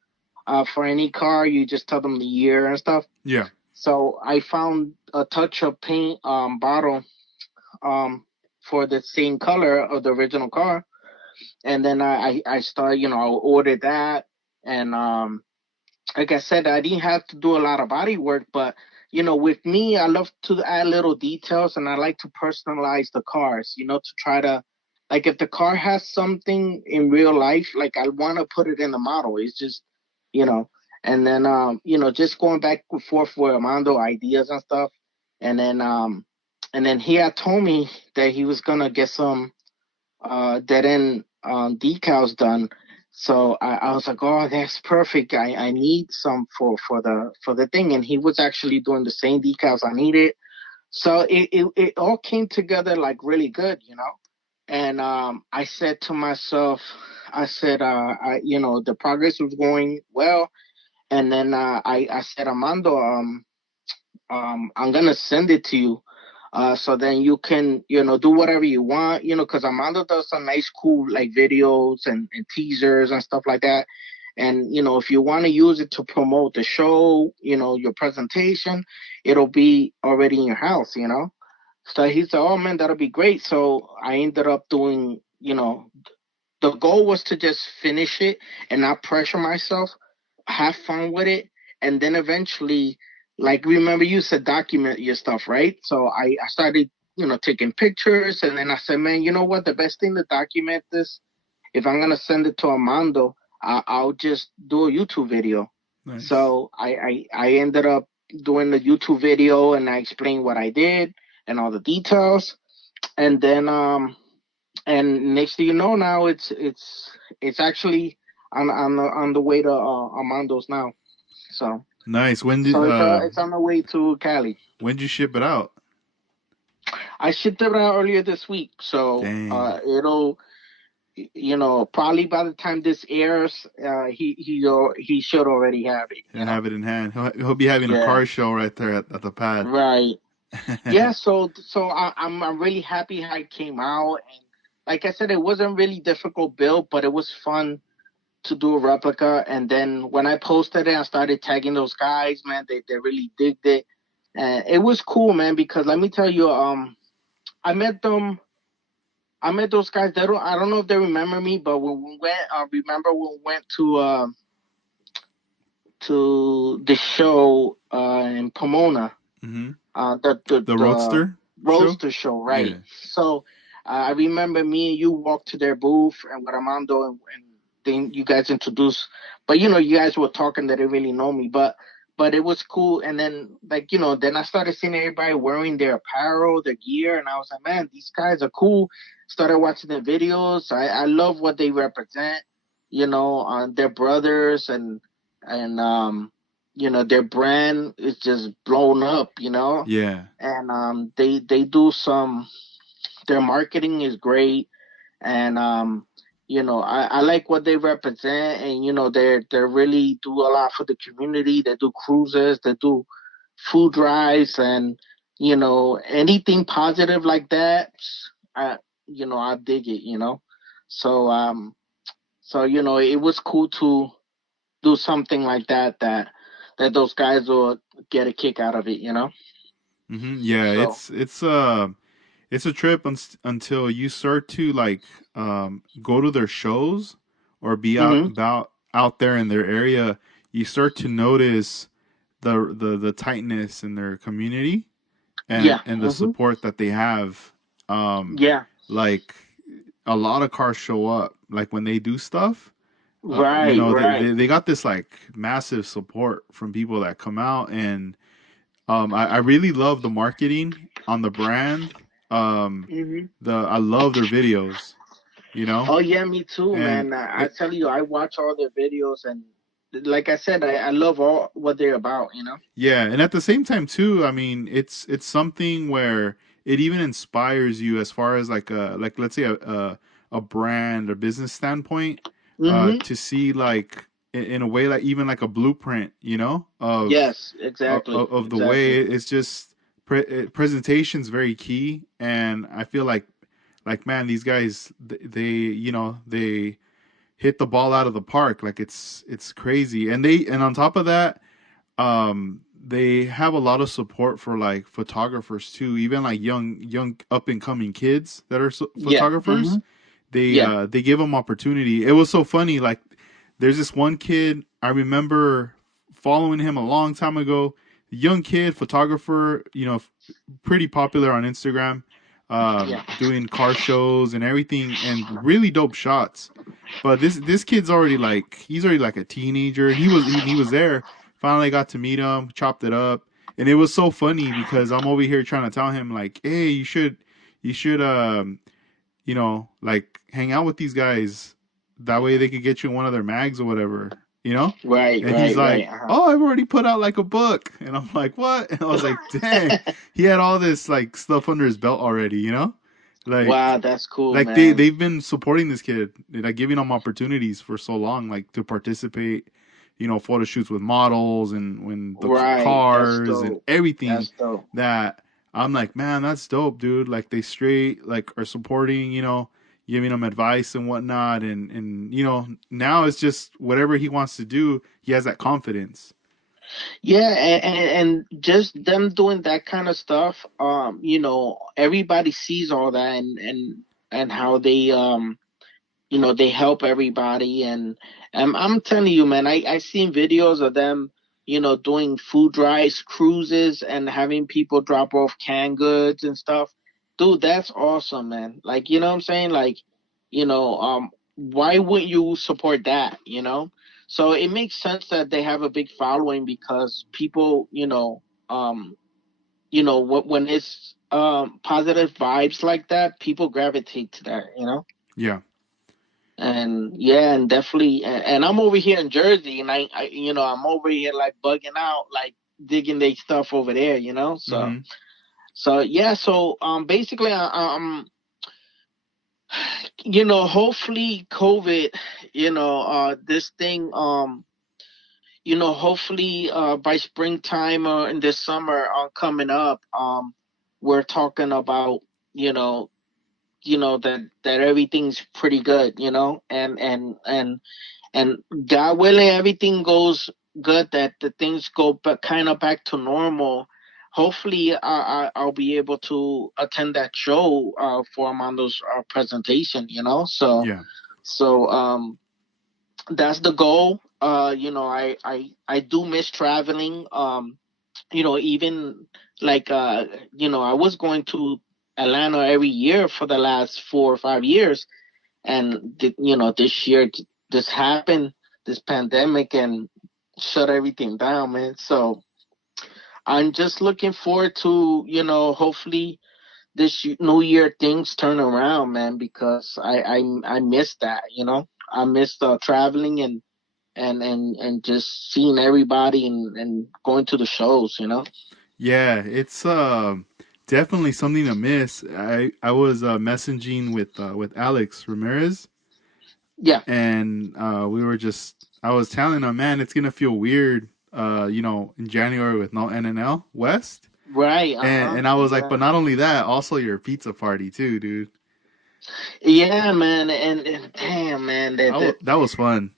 for any car? You just tell them the year and stuff. Yeah. So I found a touch-up paint bottle um for the same color of the original car, and then I started, I ordered that, and like I said, I didn't have to do a lot of body work, but with me, I love to add little details, and I like to personalize the cars, to try to, like, if the car has something in real life, like, I want to put it in the model. It's just, you know, and then just going back and forth with Armando ideas and stuff, and then he had told me that he was gonna get some dead end decals done. So I was like, oh, that's perfect. I need some for the thing, and he was actually doing the same decals I needed. So it all came together like really good. And I said to myself, I said, the progress was going well, and then I said, Armando, I'm gonna send it to you. So then you can, do whatever you want, because Armando does some nice, cool, like, videos and teasers and stuff like that. And, if you want to use it to promote the show, your presentation, it'll be already in your house. So he said, oh man, that'll be great. So I ended up doing, the goal was to just finish it and not pressure myself, have fun with it, and then eventually, like, remember you said document your stuff, right? So I started, taking pictures, and then I said, man, you know what? The best thing to document this, if I'm gonna send it to Armando, I'll just do a YouTube video. Nice. So I ended up doing the YouTube video, and I explained what I did and all the details, and then and next thing you know, now it's actually on the way to Armando's now. So Nice. so it's on the way to Cali. When did you ship it out? I shipped it out earlier this week, so Dang. it'll, probably by the time this airs, he should already have it. He'll have it in hand. He'll be having a Yeah, car show right there at the pad. right. Yeah, so I'm really happy how it came out, and like I said, it wasn't really difficult build, but it was fun to do a replica. And then when I posted it, I started tagging those guys. Man, they really digged it, and it was cool, man. Because let me tell you, I met them. I met those guys. I don't know if they remember me, but when we went, remember when we went to the show in Pomona, Hmm. The the Roadster show? roaster show, Yeah. right? So I remember me and you walked to their booth and with Armando, and then you guys introduced. But you guys were talking. They didn't really know me, but it was cool. And then, like, then I started seeing everybody wearing their apparel, their gear, and I was like, man, these guys are cool. Started watching their videos. I love what they represent. Their brothers, and their brand is just blown up. Yeah. And they do some, their marketing is great, and I like what they represent, and they really do a lot for the community. They do cruises, they do food drives, and anything positive like that. I dig it. So it was cool to do something like that those guys will get a kick out of it. Yeah, So. it's a trip until you start to like go to their shows or be Hmm. out there in their area. You start to notice the tightness in their community Yeah. and the Hmm. support that they have. Um, Yeah. like a lot of cars show up. Like when they do stuff, Right. Right. they got this like massive support from people that come out, and I really love the marketing on the brand. Um, Hmm. I love their videos, Oh yeah, me too, and man. I tell you, I watch all their videos, and like I said, I love all what they're about. yeah, and at the same time too, I mean, it's something where it even inspires you as far as like let's say a a brand or business standpoint, Mm-hmm. to see like in a way like even like a blueprint, you know, Yes, exactly. of the Exactly. way it's just presentation's very key, and I feel like man, these guys they you know they hit the ball out of the park. Like it's crazy, and on top of that, they have a lot of support for like photographers too, even like young up and coming kids that are Yeah. Mm-hmm. photographers. Yeah. They give them opportunity. It was so funny. Like there's this one kid I remember following him a long time ago. Young kid, photographer, you know, pretty popular on Instagram, Yeah. doing car shows and everything, and really dope shots. But this kid's already like he's already like a teenager, and he was there. Finally got to meet him, chopped it up, and it was so funny because I'm over here trying to tell him like, hey, you should you know, like hang out with these guys. That way they could get you in one of their mags or whatever, you know? Right. And he's Right. Right. like, oh, I've already put out like a book. And I'm like, what? And I was like, dang, Uh-huh. he had all this like stuff under his belt already, you know? Wow, Like, that's cool, like man. they've been supporting this kid, like giving him opportunities for so long, like to participate, you know, photo shoots with models and when the Right. That's cars and dope. everything That's dope. that I'm like, man, that's dope, dude. Like they straight like are supporting, you know, giving him advice and whatnot, and you know, now it's just whatever he wants to do, he has that confidence. Yeah, and just them doing that kind of stuff, everybody sees all that and how they they help everybody and I'm telling you, man, I seen videos of them, doing food drives, cruises and having people drop off canned goods and stuff. Dude, that's awesome, man. Like, you know what I'm saying? Like, why wouldn't you support that, So it makes sense that they have a big following because people, when it's positive vibes like that, people gravitate to that. Yeah. And yeah, and definitely, and I'm over here in Jersey, and I'm over here like bugging out, like digging their stuff over there. So, Mm-hmm. so yeah, so basically, hopefully, COVID, this thing, hopefully, by springtime or in this summer, coming up, we're talking about, you know, that everything's pretty good, and God willing, everything goes good. That the things go back, kind of back to normal. Hopefully, I'll be able to attend that show for Amando's presentation. Yeah. So that's the goal. I do miss traveling. Even like I was going to Atlanta every year for the last 4 or 5 years, and this year this happened, this pandemic, and shut everything down, man. So I'm just looking forward to hopefully this new year things turn around, man, because I miss that. I miss traveling and just seeing everybody and going to the shows. Yeah, it's definitely something to miss. I was messaging with Alex Ramirez, Yeah. and we were just I was telling him, man, it's gonna feel weird, you know, in January with no NNL West, Right. and I was like, Yeah. but not only that, also your pizza party too, dude. Yeah, man, and damn, man, That was fun.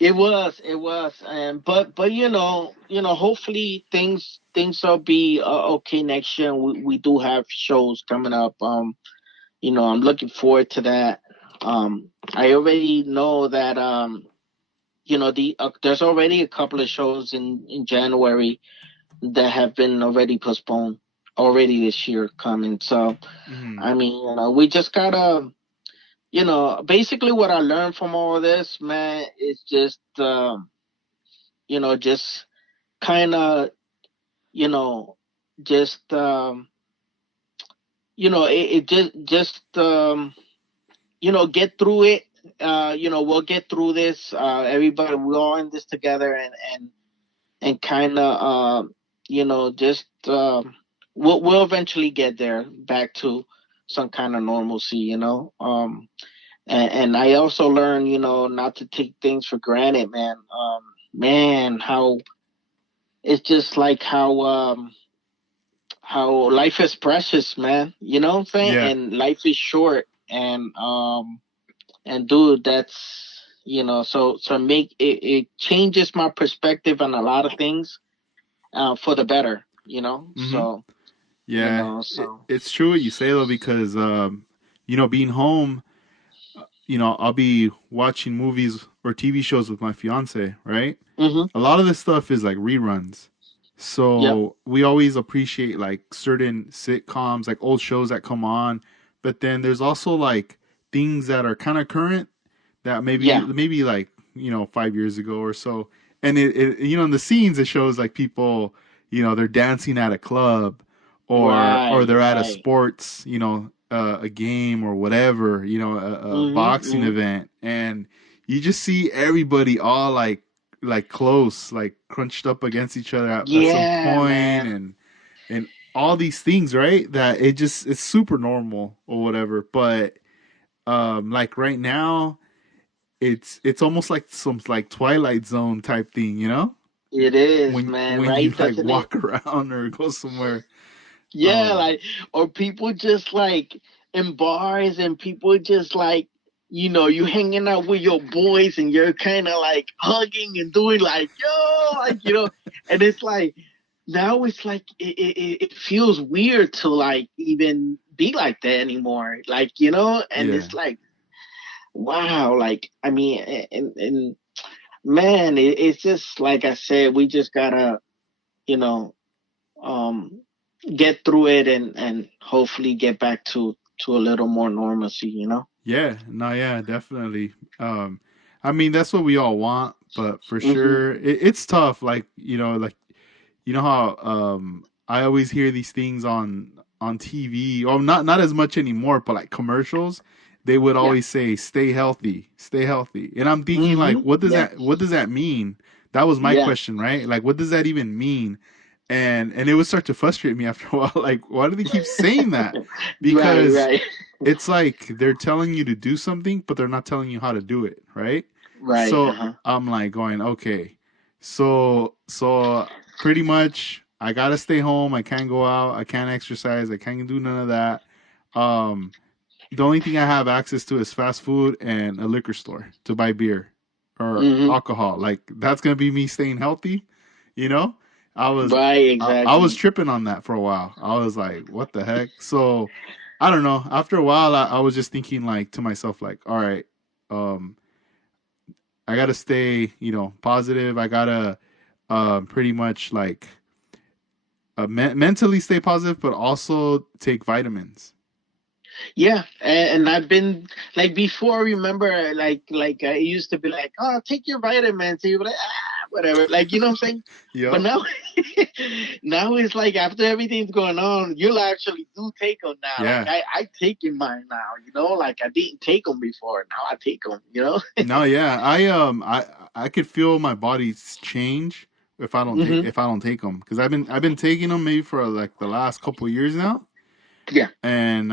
it was, and but hopefully things will be okay next year. We do have shows coming up. I'm looking forward to that. I already know that there's already a couple of shows in January that have been already postponed already this year coming. So Hmm. I mean, we just gotta, basically what I learned from all this, man, is just kind of, you know, just, it get through it. We'll get through this. Everybody, we're all in this together, and kind of, just, we'll eventually get there back to some kind of normalcy. And I also learned, not to take things for granted, man. Man, how it's just like how life is precious, man. You know what I'm saying? Yeah. And life is short, and dude, that's so make it changes my perspective on a lot of things, for the better. Mm-hmm. So Yeah. so. It's true what you say though, because being home, I'll be watching movies or TV shows with my fiance, right? Mhm. A lot of this stuff is like reruns. Yep. So we always appreciate like certain sitcoms, like old shows that come on. But then there's also like things that are kind of current that Yeah. maybe like 5 years ago or so. And in the scenes it shows like people, they're dancing at a club, or Right. they're at a Right. sports, a game or whatever, a Mhm. boxing Mhm. event, and you just see everybody all like close, like crunched up against each other at some Yeah, point, man. and all these things, right? That it's super normal or whatever. But like right now, it's almost like some like Twilight Zone type thing, It is, when man. you Right? like Doesn't it? walk around or go somewhere. Yeah, Um, like, or people just like in bars, and people just like, you hanging out with your boys, and you're kind of like hugging and doing like, yo, like, and it's like, now it's like, it feels weird to like even be like that anymore. Like, and yeah, it's like, wow, like, I mean, and man, it's just like I said, we just gotta, you know, um, get through it, and hopefully get back to a little more normalcy. yeah, no, yeah, definitely. I mean that's what we all want, but for Hmm. sure it's tough. Like like how I always hear these things on TV. Well, not as much anymore, but like commercials, they would Yeah. always say stay healthy. And I'm thinking like Hmm. Yeah. what does that mean? That was my Yeah. question, right? Like what does that even mean? And it would start to frustrate me after a while, like why do they keep saying that? Right. Because Right. it's like they're telling you to do something, but they're not telling you how to do it, right? Right. So Uh-huh. I'm like going, okay, so pretty much I gotta stay home. I can't go out. I can't exercise. I can't do none of that. Um, the only thing I have access to is fast food and a liquor store to buy beer or Hmm. alcohol. Like that's gonna be me staying healthy, you know. I was Right. I was Exactly. tripping on that for a while. I was like, what the heck? So I don't know. After a while, I was just thinking like to myself, like, all right, um, I gotta stay, positive. I gotta pretty much like mentally stay positive, but also take vitamins. Yeah, and I've been like before. Remember, like I used to be like, "Oh, take your vitamins." And you be like, "Ah, whatever." Like, you know what I'm saying? But Yep. now, now it's like after everything's going on, you'll actually do take them now. Like Yeah. I taking mine now. Like I didn't take them before. Now I take them. No, yeah. I could feel my body change Hmm. if I don't take them, because I've been taking them maybe for like the last couple of years now, Yeah. and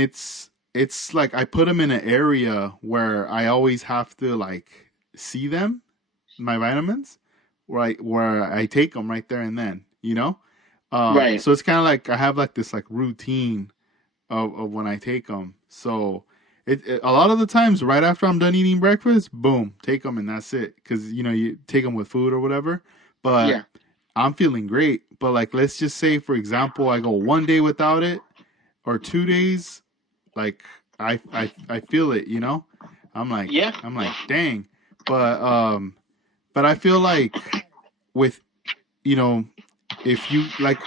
it's like I put them in an area where I always have to like see them, my vitamins, where I take them right there and then, Right. so it's kind of like I have like this like routine of when I take them. So a lot of the times right after I'm done eating breakfast, boom, take them and that's it. Because you take them with food or whatever. But Yeah. I'm feeling great. But like let's just say for example, I go one day without it or 2 days, like I feel it. I'm like Yeah. I'm Yeah. like dang. But I feel like with you know if you like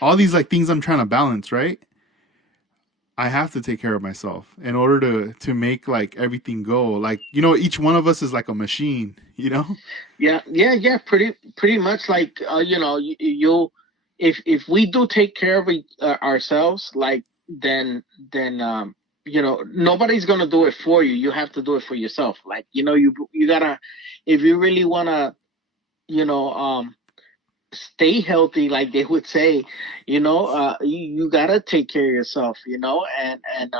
all these like things I'm trying to balance, right? I have to take care of myself in order to make like everything go. Like, each one of us is like a machine, you know? Yeah, yeah, yeah. Pretty much like you'll if we do take care of ourselves, like then nobody's gonna do it for you. You have to do it for yourself. Like you gotta, if you really wanna you know stay healthy, like they would say, you gotta take care of yourself. And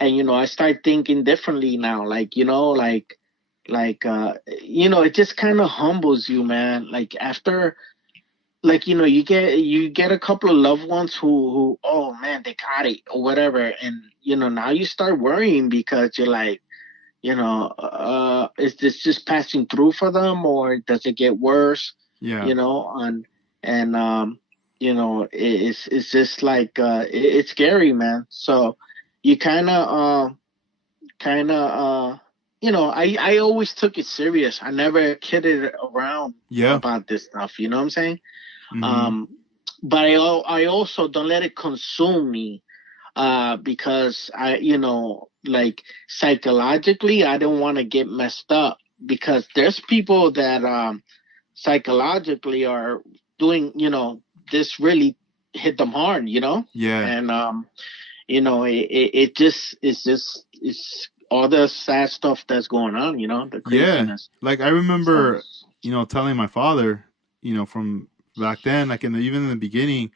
I start thinking differently now. Like, it just kind of humbles you, man. Like after, like, you get a couple of loved ones who, oh man, they got it or whatever, and now you start worrying because you're like, is this just passing through for them, or does it get worse? Yeah. You know, and it's just like it's scary, man. So you I always took it serious. I never kidded around Yeah. about this stuff. You know what I'm saying? Mm-hmm. Um, but I also don't let it consume me, because like psychologically, I don't want to get messed up, because there's people that psychologically are doing, this really hit them hard, Yeah. and it's all the sad stuff that's going on, the Yeah. craziness. Like I So remember, telling my father, from back then, like even in the beginning,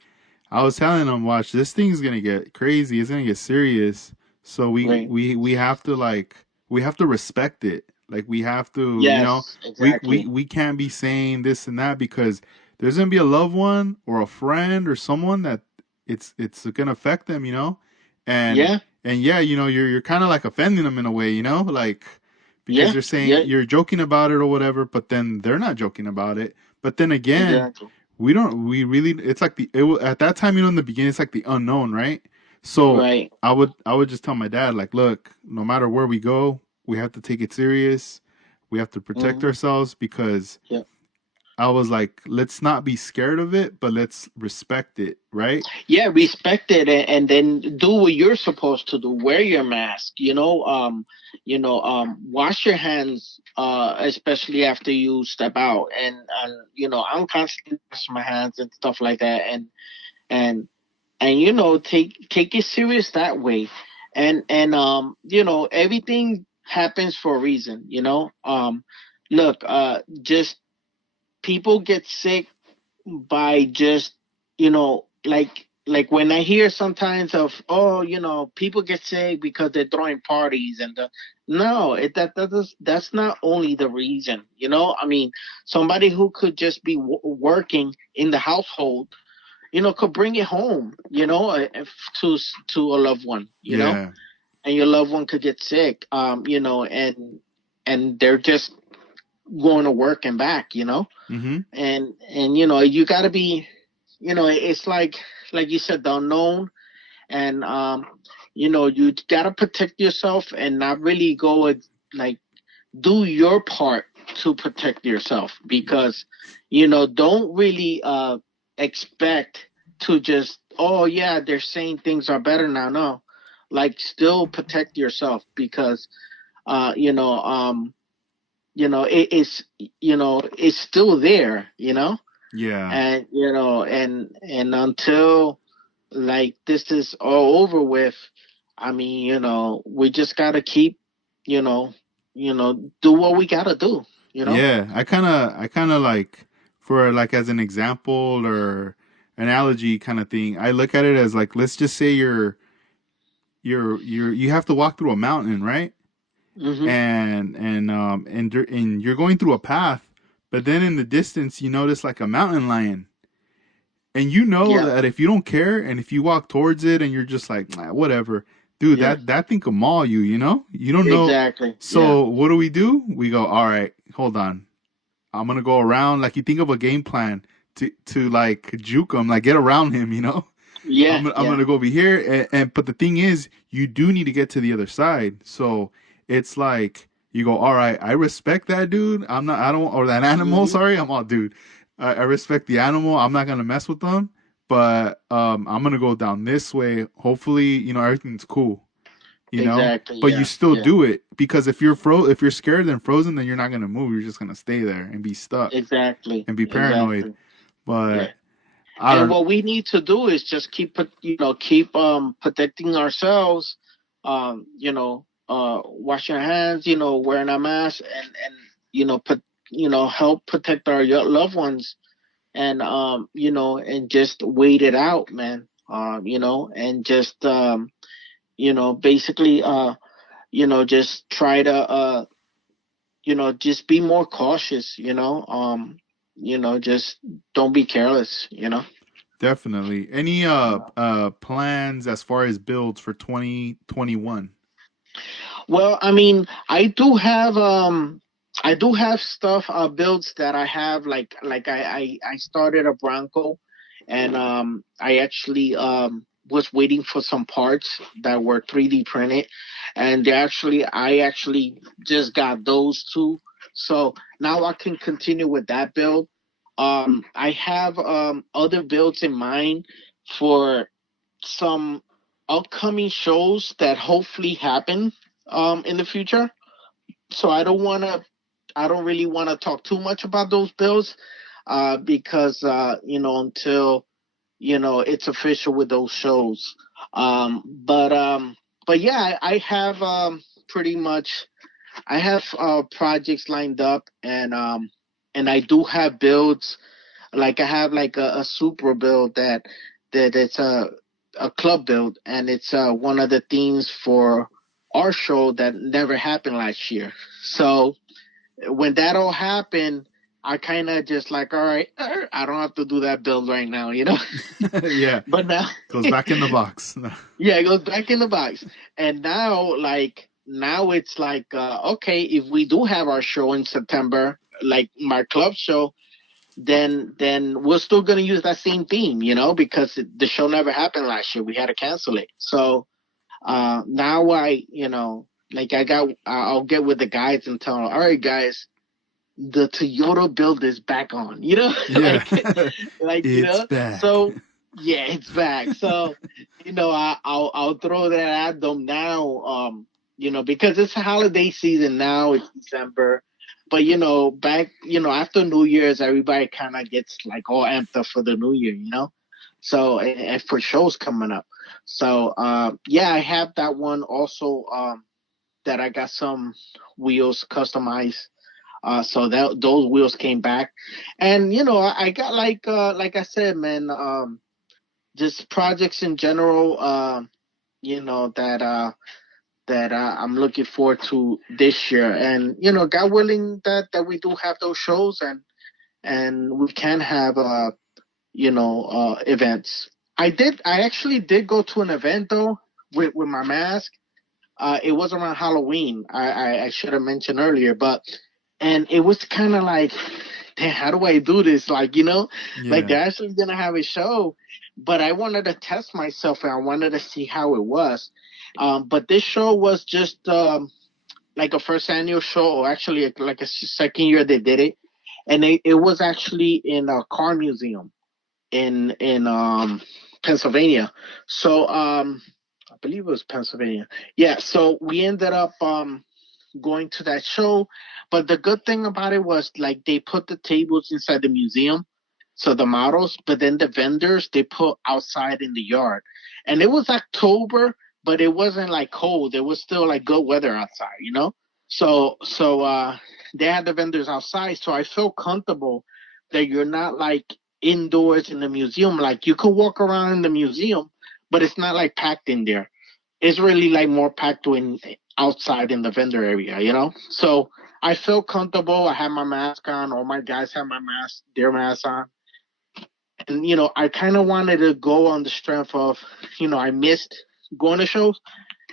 I was telling him, watch, this thing's gonna get crazy. It's gonna get serious. So right. we have to we have to respect it. Like we have to, Yes, exactly. we can't be saying this and that because there's gonna be a loved one or a friend or someone that it's gonna affect them, and Yeah, yeah, you're kind of like offending them in a way, like because yeah, you're saying yeah, you're joking about it or whatever, but then they're not joking about it. But then again, exactly. we really, it's like at that time, in the beginning, it's like the unknown, right? So Right. I would just tell my dad, like, look, no matter where we go, we have to take it serious. We have to protect Hmm. ourselves because Yeah. I was like, let's not be scared of it, but let's respect it, right? Yeah, respect it, and then do what you're supposed to do. Wear your mask, wash your hands, especially after you step out. And I'm constantly washing my hands and stuff like that. And take it serious that way. And everything happens for a reason, look, just people get sick by just like when I hear sometimes of, oh, people get sick because they're throwing parties, and no, that's not only the reason. I mean, somebody who could just be working in the household, could bring it home, to a loved one, Yeah. and your loved one could get sick, and they're just going to work and back, Mm-hmm. and you got to be, it's like you said, the unknown. And you got to protect yourself and not really go and, like, do your part to protect yourself, because don't really expect to just, oh yeah, they're saying things are better now. No, like, still protect yourself, because uh you know um it's still there, Yeah. and and until, like, this is all over with, I mean, we just gotta keep, you know do what we gotta do, Yeah. I kind of like, for like as an example or analogy kind of thing, I look at it as like, let's just say you have to walk through a mountain, right? Hmm. And you're going through a path, but then in the distance you notice like a mountain lion, and you know Yeah, that if you don't care and if you walk towards it and you're just like, "Nah, whatever, dude, yeah, that thing could maul you, you don't know. exactly, yeah, So what do? We go, all right, hold on, I'm gonna go around. Like, you think of a game plan to like juke him, like get around him, yeah, I'm yeah, gonna go over here, and but the thing is, you do need to get to the other side. So it's like you go, all right, I respect that dude. I don't, or that animal. hmm, Sorry, I'm all dude. I respect the animal. I'm not gonna mess with them, but I'm gonna go down this way. Hopefully, everything's cool. exactly, But you yeah, still yeah, do it because if you're scared and frozen, then you're not gonna move. You're just gonna stay there and be stuck exactly, and be paranoid. exactly, yeah. But I And don't. what we need to do is just keep protecting ourselves, washing our hands, wearing our masks, and help protect our loved ones, and and just wait it out, man. And just basically, just try to, just be more cautious, just don't be careless. Definitely. Any plans as far as builds for 2021? Well, I mean, I do have stuff builds that I have like I started a Bronco, and I actually was waiting for some parts that were 3D printed, and I actually just got those two. So now I can continue with that build. I have other builds in mind for some upcoming shows that hopefully happen in the future. So I don't really want to talk too much about those bills because until it's official with those shows. But yeah, I have pretty much I have projects lined up, and I do have builds. Like I have like a super build that it's a club build, and it's one of the themes for our show that never happened last year. So when that all happened, I kind of just like, all right, I don't have to do that build right now. Yeah, But now, goes back in the box. yeah, it goes back in the box. And now it's like, okay, if we do have our show in September, like my club show, then we're still gonna use that same theme, because the show never happened last year. We had to cancel it. So now like I'll get with the guys and tell them, all right, guys, the Toyota build is back on, Yeah, like, it's back. so yeah, it's back. So, I'll throw that at them now, because it's a holiday season now, it's December. But, back, after New Year's, everybody kind of gets like all amped up for the new year. So, and for shows coming up. So, yeah, I have that one also, that I got some wheels customized, so that those wheels came back, and I got like I said, man, just projects in general, that I'm looking forward to this year, and God willing that we do have those shows, and we can have events. I actually did go to an event though with my mask. It was around Halloween. I should have mentioned earlier, and it was kind of like, damn, how do I do this? Like, like Yeah. they're actually gonna have a show, but I wanted to test myself and I wanted to see how it was. But this show was just like a first annual show, or actually like a second year they did it, and it was actually in a car museum in Pennsylvania. So I believe it was Pennsylvania. Yeah. So we ended up going to that show. But the good thing about it was like they put the tables inside the museum, so the models, but then the vendors they put outside in the yard. And it was October, but it wasn't like cold. It was still like good weather outside. So they had the vendors outside, so I felt comfortable that you're not like indoors in the museum. Like you could walk around in the museum, but it's not like packed in there. It's really like more packed in outside in the vendor area. So I felt comfortable. I had my mask on. All my guys had their masks on. And, I kind of wanted to go on the strength of, I missed going to shows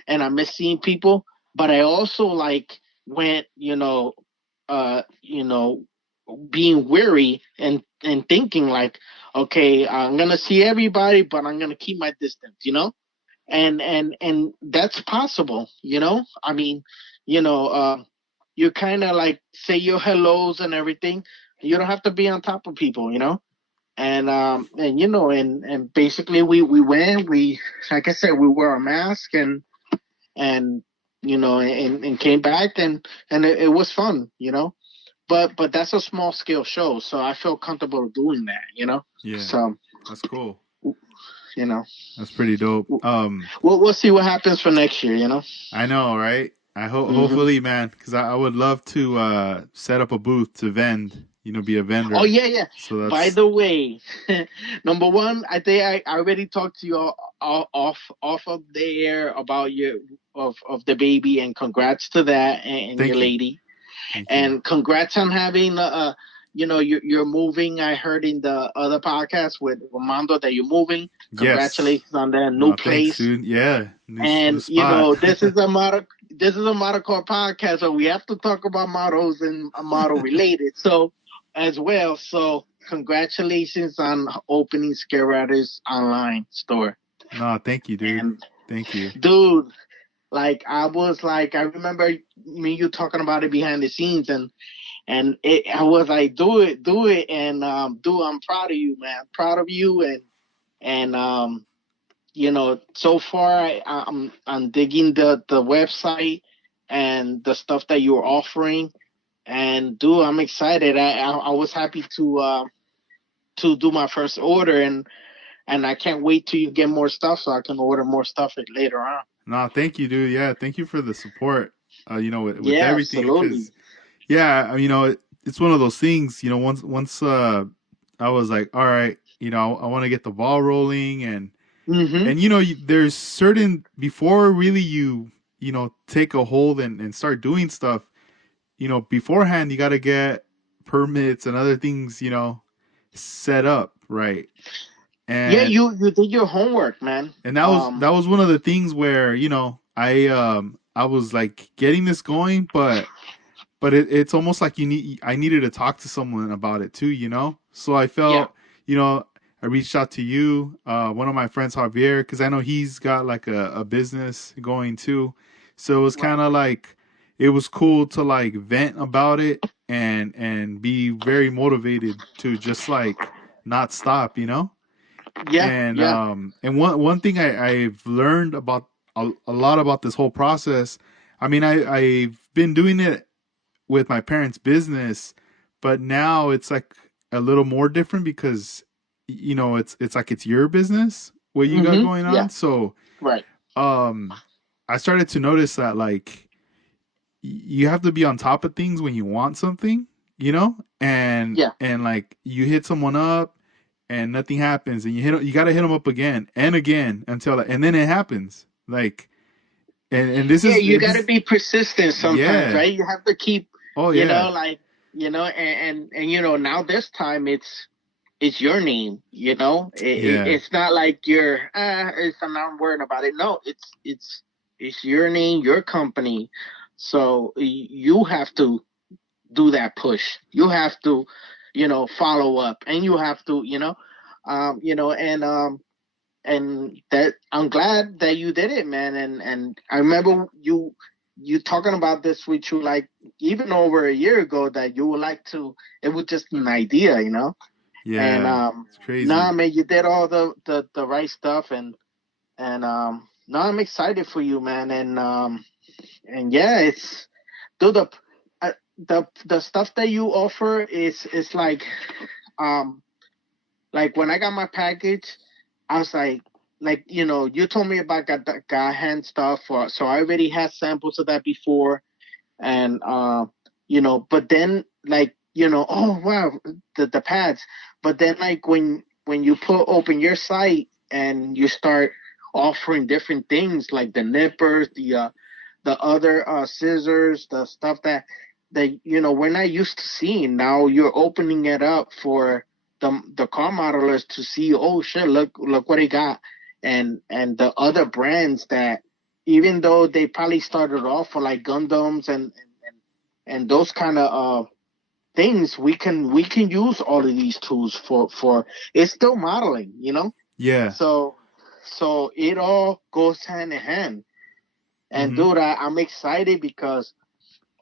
and I missed seeing people, but I also like went, uh, you know, being weary and thinking like, okay, I'm going to see everybody, but I'm going to keep my distance. And that's possible. I mean, you know you kind of like say your hellos and everything. You don't have to be on top of people. And basically we went, we, like I said, we wore a mask, and and came back, and it was fun. But that's a small scale show, so I feel comfortable doing that. Yeah, So that's cool. you know That's pretty dope. we'll see what happens for next year. I know, right? Hmm. Hopefully, man, because I would love to set up a booth to vend. be a Oh vendor. yeah, yeah. So By that's the way, number one, I think I already talked to you off of the air about your of the baby, and congrats to that and your thank you. lady. Thank you. And congrats on having you're moving. I heard in the other podcast with Romando that you're moving. Yes. Congratulations on that new No, thanks, place. dude. Yeah. New And spot. this is a model car podcast, so we have to talk about models and model related. So as well. So congratulations on opening Scare Riders online store. No, thank you, dude. And Thank you. dude, I remember me you talking about it behind the scenes, I was like, do it, and dude, I'm proud of you, man, proud of you, and so far I'm digging the website and the stuff that you're offering, and dude, I'm excited. I was happy to do my first order, and I can't wait till you get more stuff so I can order more stuff later on. No, thank you, dude. Yeah, thank you for the support. With Yeah, everything, absolutely. because yeah, it's one of those things. Once I was like, all right, I want to get the ball rolling, Mm-hmm. and there's certain before really take a hold and start doing stuff. Beforehand you got to get permits and other things, set up right, Yeah, and you did your homework, man. that was one of the things where I was like getting this going, but it's almost like I needed to talk to someone about it too. So I Yeah. felt, I reached out to you, one of my friends, Javier, because I know he's got like a business going too. So it was kind Right. of like it was cool to like vent about it and be very motivated to just like not stop. Yeah. Yeah. And one thing I've learned about a lot about this whole process. I mean, I've been doing it with my parents' business, but now it's like a little more different because it's like it's your business what you got Mm-hmm. going Yeah. on. So Right. um I started to notice that like you have to be on top of things when you want something, and Yeah. like you hit someone up and nothing happens, and you got to hit them up again and again and then it happens. Like and this Yeah, is you got to this be persistent sometimes, yeah. right? You have to keep, Oh yeah. like, and now this time it's your name, Yeah. it's not like I'm not worrying about it. No, it's your name, your company. So you have to do that push. You have to, follow up, and you have to, and that I'm glad that you did it, man. And I remember you talking about this with you like even over a year ago that you would like to. It was just an idea. And Yeah. It's nah, crazy. man, you did all the right stuff, and now I'm excited for you, man. And yeah, it's dude, the stuff that you offer is um like when I got my package, I was like you told me about got hand stuff, so I already had samples of that before, and but then oh wow, the pads, but then like when you open your site and you start offering different things like the nippers, the other scissors, the stuff that we're not used to seeing. Now you're opening it up for the car modelers to see. Oh shit! Look what he got, and the other brands that even though they probably started off for like Gundams and those kind of things, we can use all of these tools for it's still modeling. Yeah. So it all goes hand in hand. And Mhm. dude, I'm excited because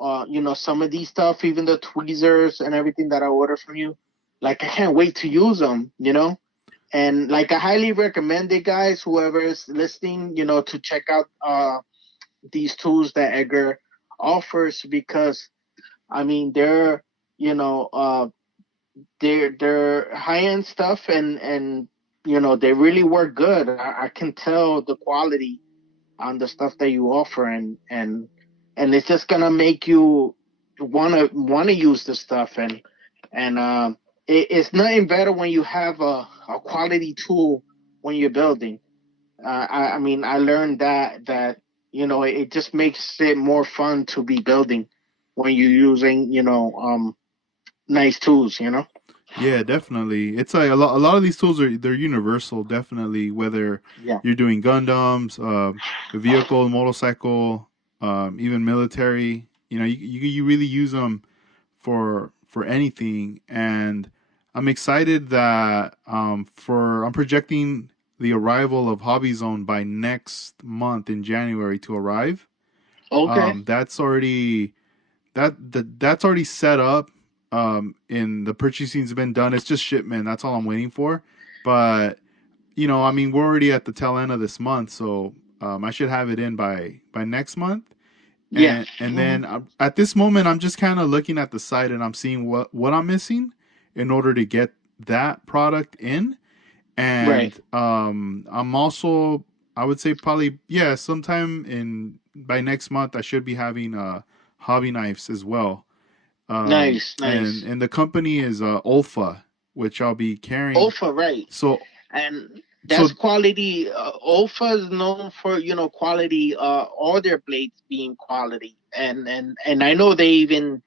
some of these stuff, even the tweezers and everything that I ordered from you, like I can't wait to use them. And like I highly recommend it, guys, whoever is listening, to check out these tools that Edgar offers, because I mean they're high end stuff, and they really work good. I can tell the quality on the stuff that you offer, and it's just gonna make you wanna use the stuff, And it's nothing better when you have a quality tool when you're building. I mean, I learned that it just makes it more fun to be building when you're using nice tools. Yeah, definitely. It's like a lot of these tools they're universal, definitely. Whether Yeah. you're doing Gundams, vehicle, motorcycle, even military, you really use them for anything. And I'm excited that I'm projecting the arrival of Hobby Zone by next month in January to arrive. Okay. That's already that's already set up. And the purchasing's been done. It's just shipment. That's all I'm waiting for. But I mean, we're already at the tail end of this month, so I should have it in by next month. Yeah. And Hmm. then at this moment, I'm just kind of looking at the site and I'm seeing what I'm missing in order to get that product in. Right. And I'm also, I would say probably, yeah, sometime in by next month I should be having hobby knives as well. Nice. Nice. And the company is Olfa, which I'll be carrying. Alpha, right? So And that's so quality. Alpha is known for quality. All their blades being quality, and I know they even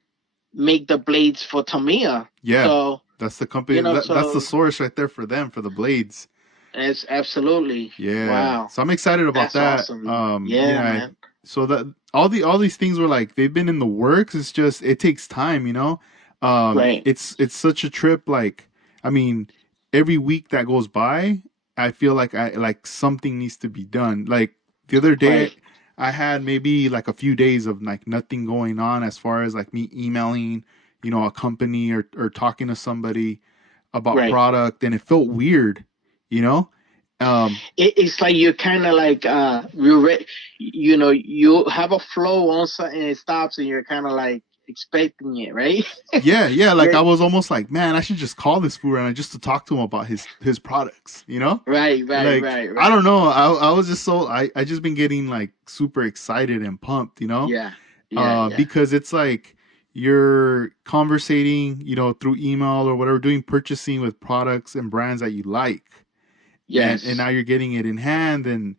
make the blades for Tamiya. yeah, So that's the company. That's the so source right there for them for the blades. it's absolutely Yeah, wow. so I'm excited about That's that. awesome. Yeah, man. So that all these things were like they've been in the works. It's just it takes time, you know. Right, It's such a trip. Like, I mean, every week that goes by, I feel like I like something needs to be done. Like the other day, right, I had maybe like a few days of like nothing going on as far as like me emailing, a company or talking to somebody about right. product, and it felt weird, you know. Um, It's like you're kind of like you have a flow on something and it stops and you're kind of like expecting it, right? Yeah, yeah. Like I You're was almost like, man, I should just call this fool and just to talk to him about his products. You know, right, right, like right, I don't right. know. I was just so I just been getting like super excited and pumped. Yeah, yeah, yeah. Because it's like you're conversating, through email or whatever, doing purchasing with products and brands that you like, and Yes. now you're getting it in hand, and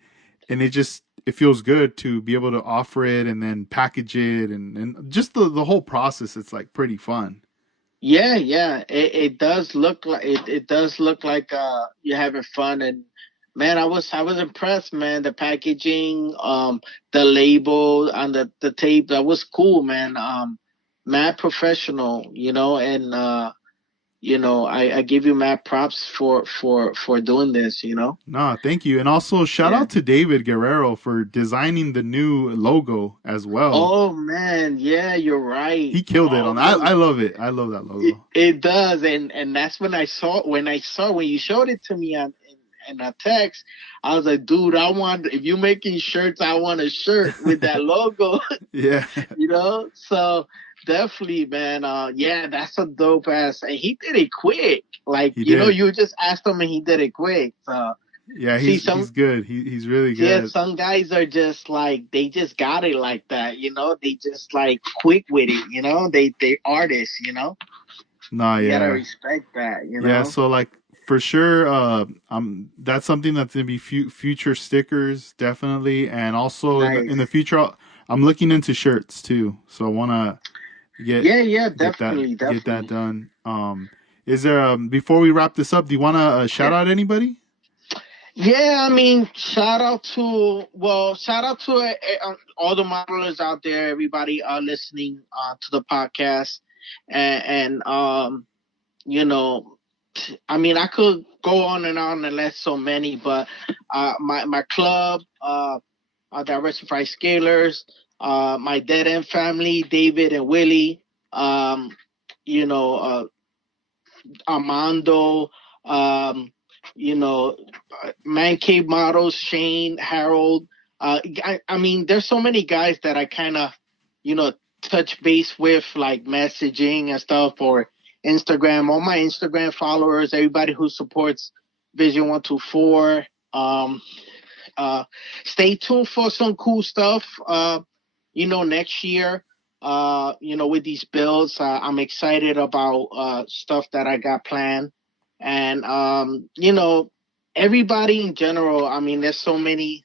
it feels good to be able to offer it and then package it and just the whole process. It's like pretty fun. Yeah, yeah. It does look like it does look like you're having fun and man, I was impressed, man. The packaging, the label on the tape, that was cool, man. Mad professional, and I give you mad props for doing this. Nah, thank you. And also shout Yeah. out to David Guerrero for designing the new logo as well. Oh man, yeah, you're right. He killed it Oh on that. man. I love it. I love that logo. It does, and that's when you showed it to me in a text, I was like, dude, if you're making shirts, I want a shirt with that logo, Yeah, So definitely, man. Yeah, that's a dope ass, and he did it quick. Like he did. you just asked him and he did it quick. So Yeah, see, he's good. He's really yeah, good. some guys are just like they just got it like that. They just like quick with it. They artists. Nah, You gotta yeah, respect that, yeah. So like for sure, that's something that's gonna be future stickers definitely, and also in the Nice. future, I'm looking into shirts too. So I wanna get Yeah, yeah, get that definitely, get that definitely. done. Is there before we wrap this up? Do you want to shout Yeah. out anybody? Yeah, I mean, shout out to all the modelers out there, everybody listening to the podcast, and you know, I mean, I could go on and list so many, but my club, Diversified Scalers, my Dead End family, David and Willie, um, you know, Armando, um, you know, Man Cave Models, Shane, Harold. I mean, there's so many guys that I kind of, touch base with, like messaging and stuff, or Instagram. All my Instagram followers, everybody who supports Vision124. Uh, Stay tuned for some cool stuff. Next year. with these builds. I'm excited about stuff that I got planned, and everybody in general. I mean, there's so many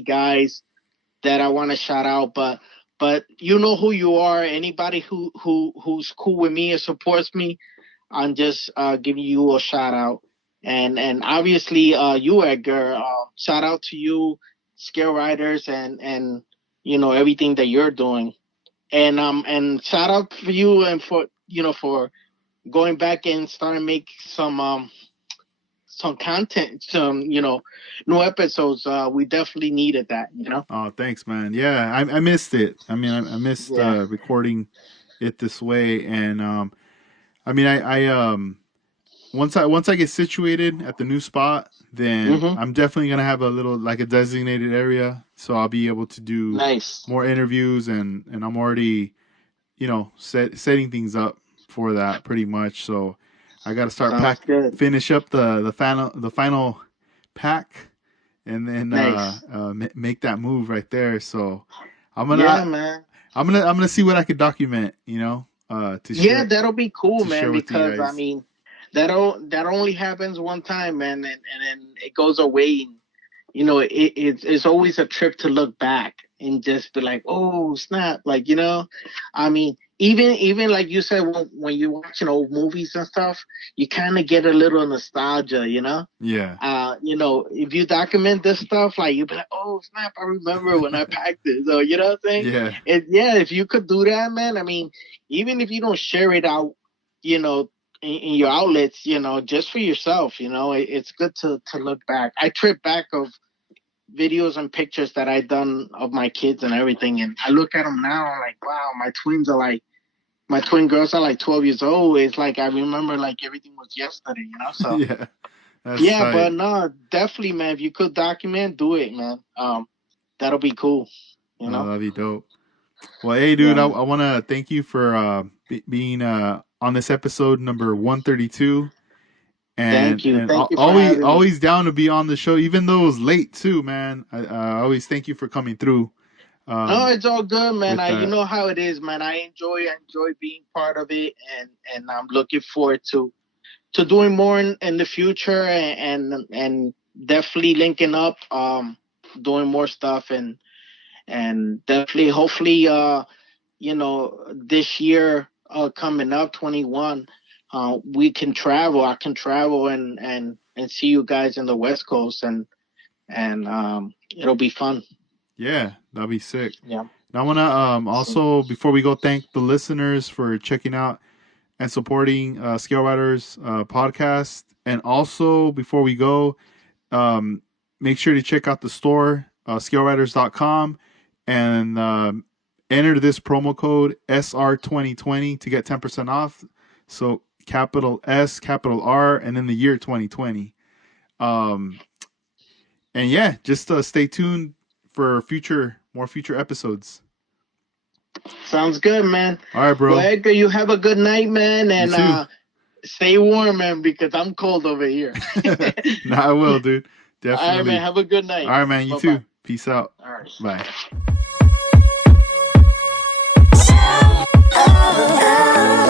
guys that I want to shout out, but you know who you are. Anybody who's cool with me and supports me, I'm just giving you a shout out. And obviously you, Edgar, shout out to you, Scale Riders, and everything that you're doing. And shout out for you and for going back and starting to make some content, some new episodes. We definitely needed that. Oh, thanks, man. Yeah, I missed it. I mean, I missed Yeah. recording it this way, and I mean, I once I get situated at the new spot, then Mhm. I'm definitely gonna have a little like a designated area, so I'll be able to do Nice. more interviews, and I'm already setting things up for that pretty much. So I got to start Sounds good. finish up the final pack, and then Nice. make that move right there. So I'm Yeah, gonna man. I'm gonna see what I could document, to Yeah, share that'll be cool, to share man. with you Because I guys. mean, that only happens one time, man, and then it goes away. And, it's always a trip to look back and just be like, oh snap, like I mean, even like you said, when you're watching old movies and stuff, you kind of get a little nostalgia. Yeah. If you document this stuff, like you'll be like, oh snap, I remember when I packed this. So you know what I'm saying? Yeah. Yeah, if you could do that, man. I mean, even if you don't share it out, in your outlets, just for yourself, it's good to look back. I trip back of videos and pictures that I done of my kids and everything, and I look at them now, I'm like, wow, my twin girls are like 12 years old. It's like I remember like everything was yesterday. So Yeah. That's yeah, tight. but no, definitely, man. If you could document, do it, man. That'll be cool. That'd be dope. Well, hey, dude, Yeah, I man. want to thank you for being on this episode number 132, Thank and you. Thank you for always having me. down to be on the show, even though it was late too, man. I always thank you for coming through. No, it's all good, man. With You that, know how it is, man. I enjoy being part of it, and I'm looking forward to doing more in the future, and definitely linking up, doing more stuff, and definitely, hopefully, this year, coming up, 21, we can travel. I can travel and see you guys in the West Coast, and it'll be fun. yeah, that'd be sick. Yeah. And I want to also, before we go, thank the listeners for checking out and supporting Scale Riders podcast. And also, before we go, make sure to check out the store, scaleriders.com, and enter this promo code SR2020 to get 10% off. So capital S, capital R, and then the year 2020. And yeah, just stay tuned for more future episodes. Sounds good, man. All right, bro. Well, Edgar, you have a good night, man, You too. and stay warm, man, because I'm cold over here. Nah, I will, dude. Definitely. All right, man. Have a good night. All right, man. You Bye-bye. too. Peace out. All right. Bye. Oh, oh, oh.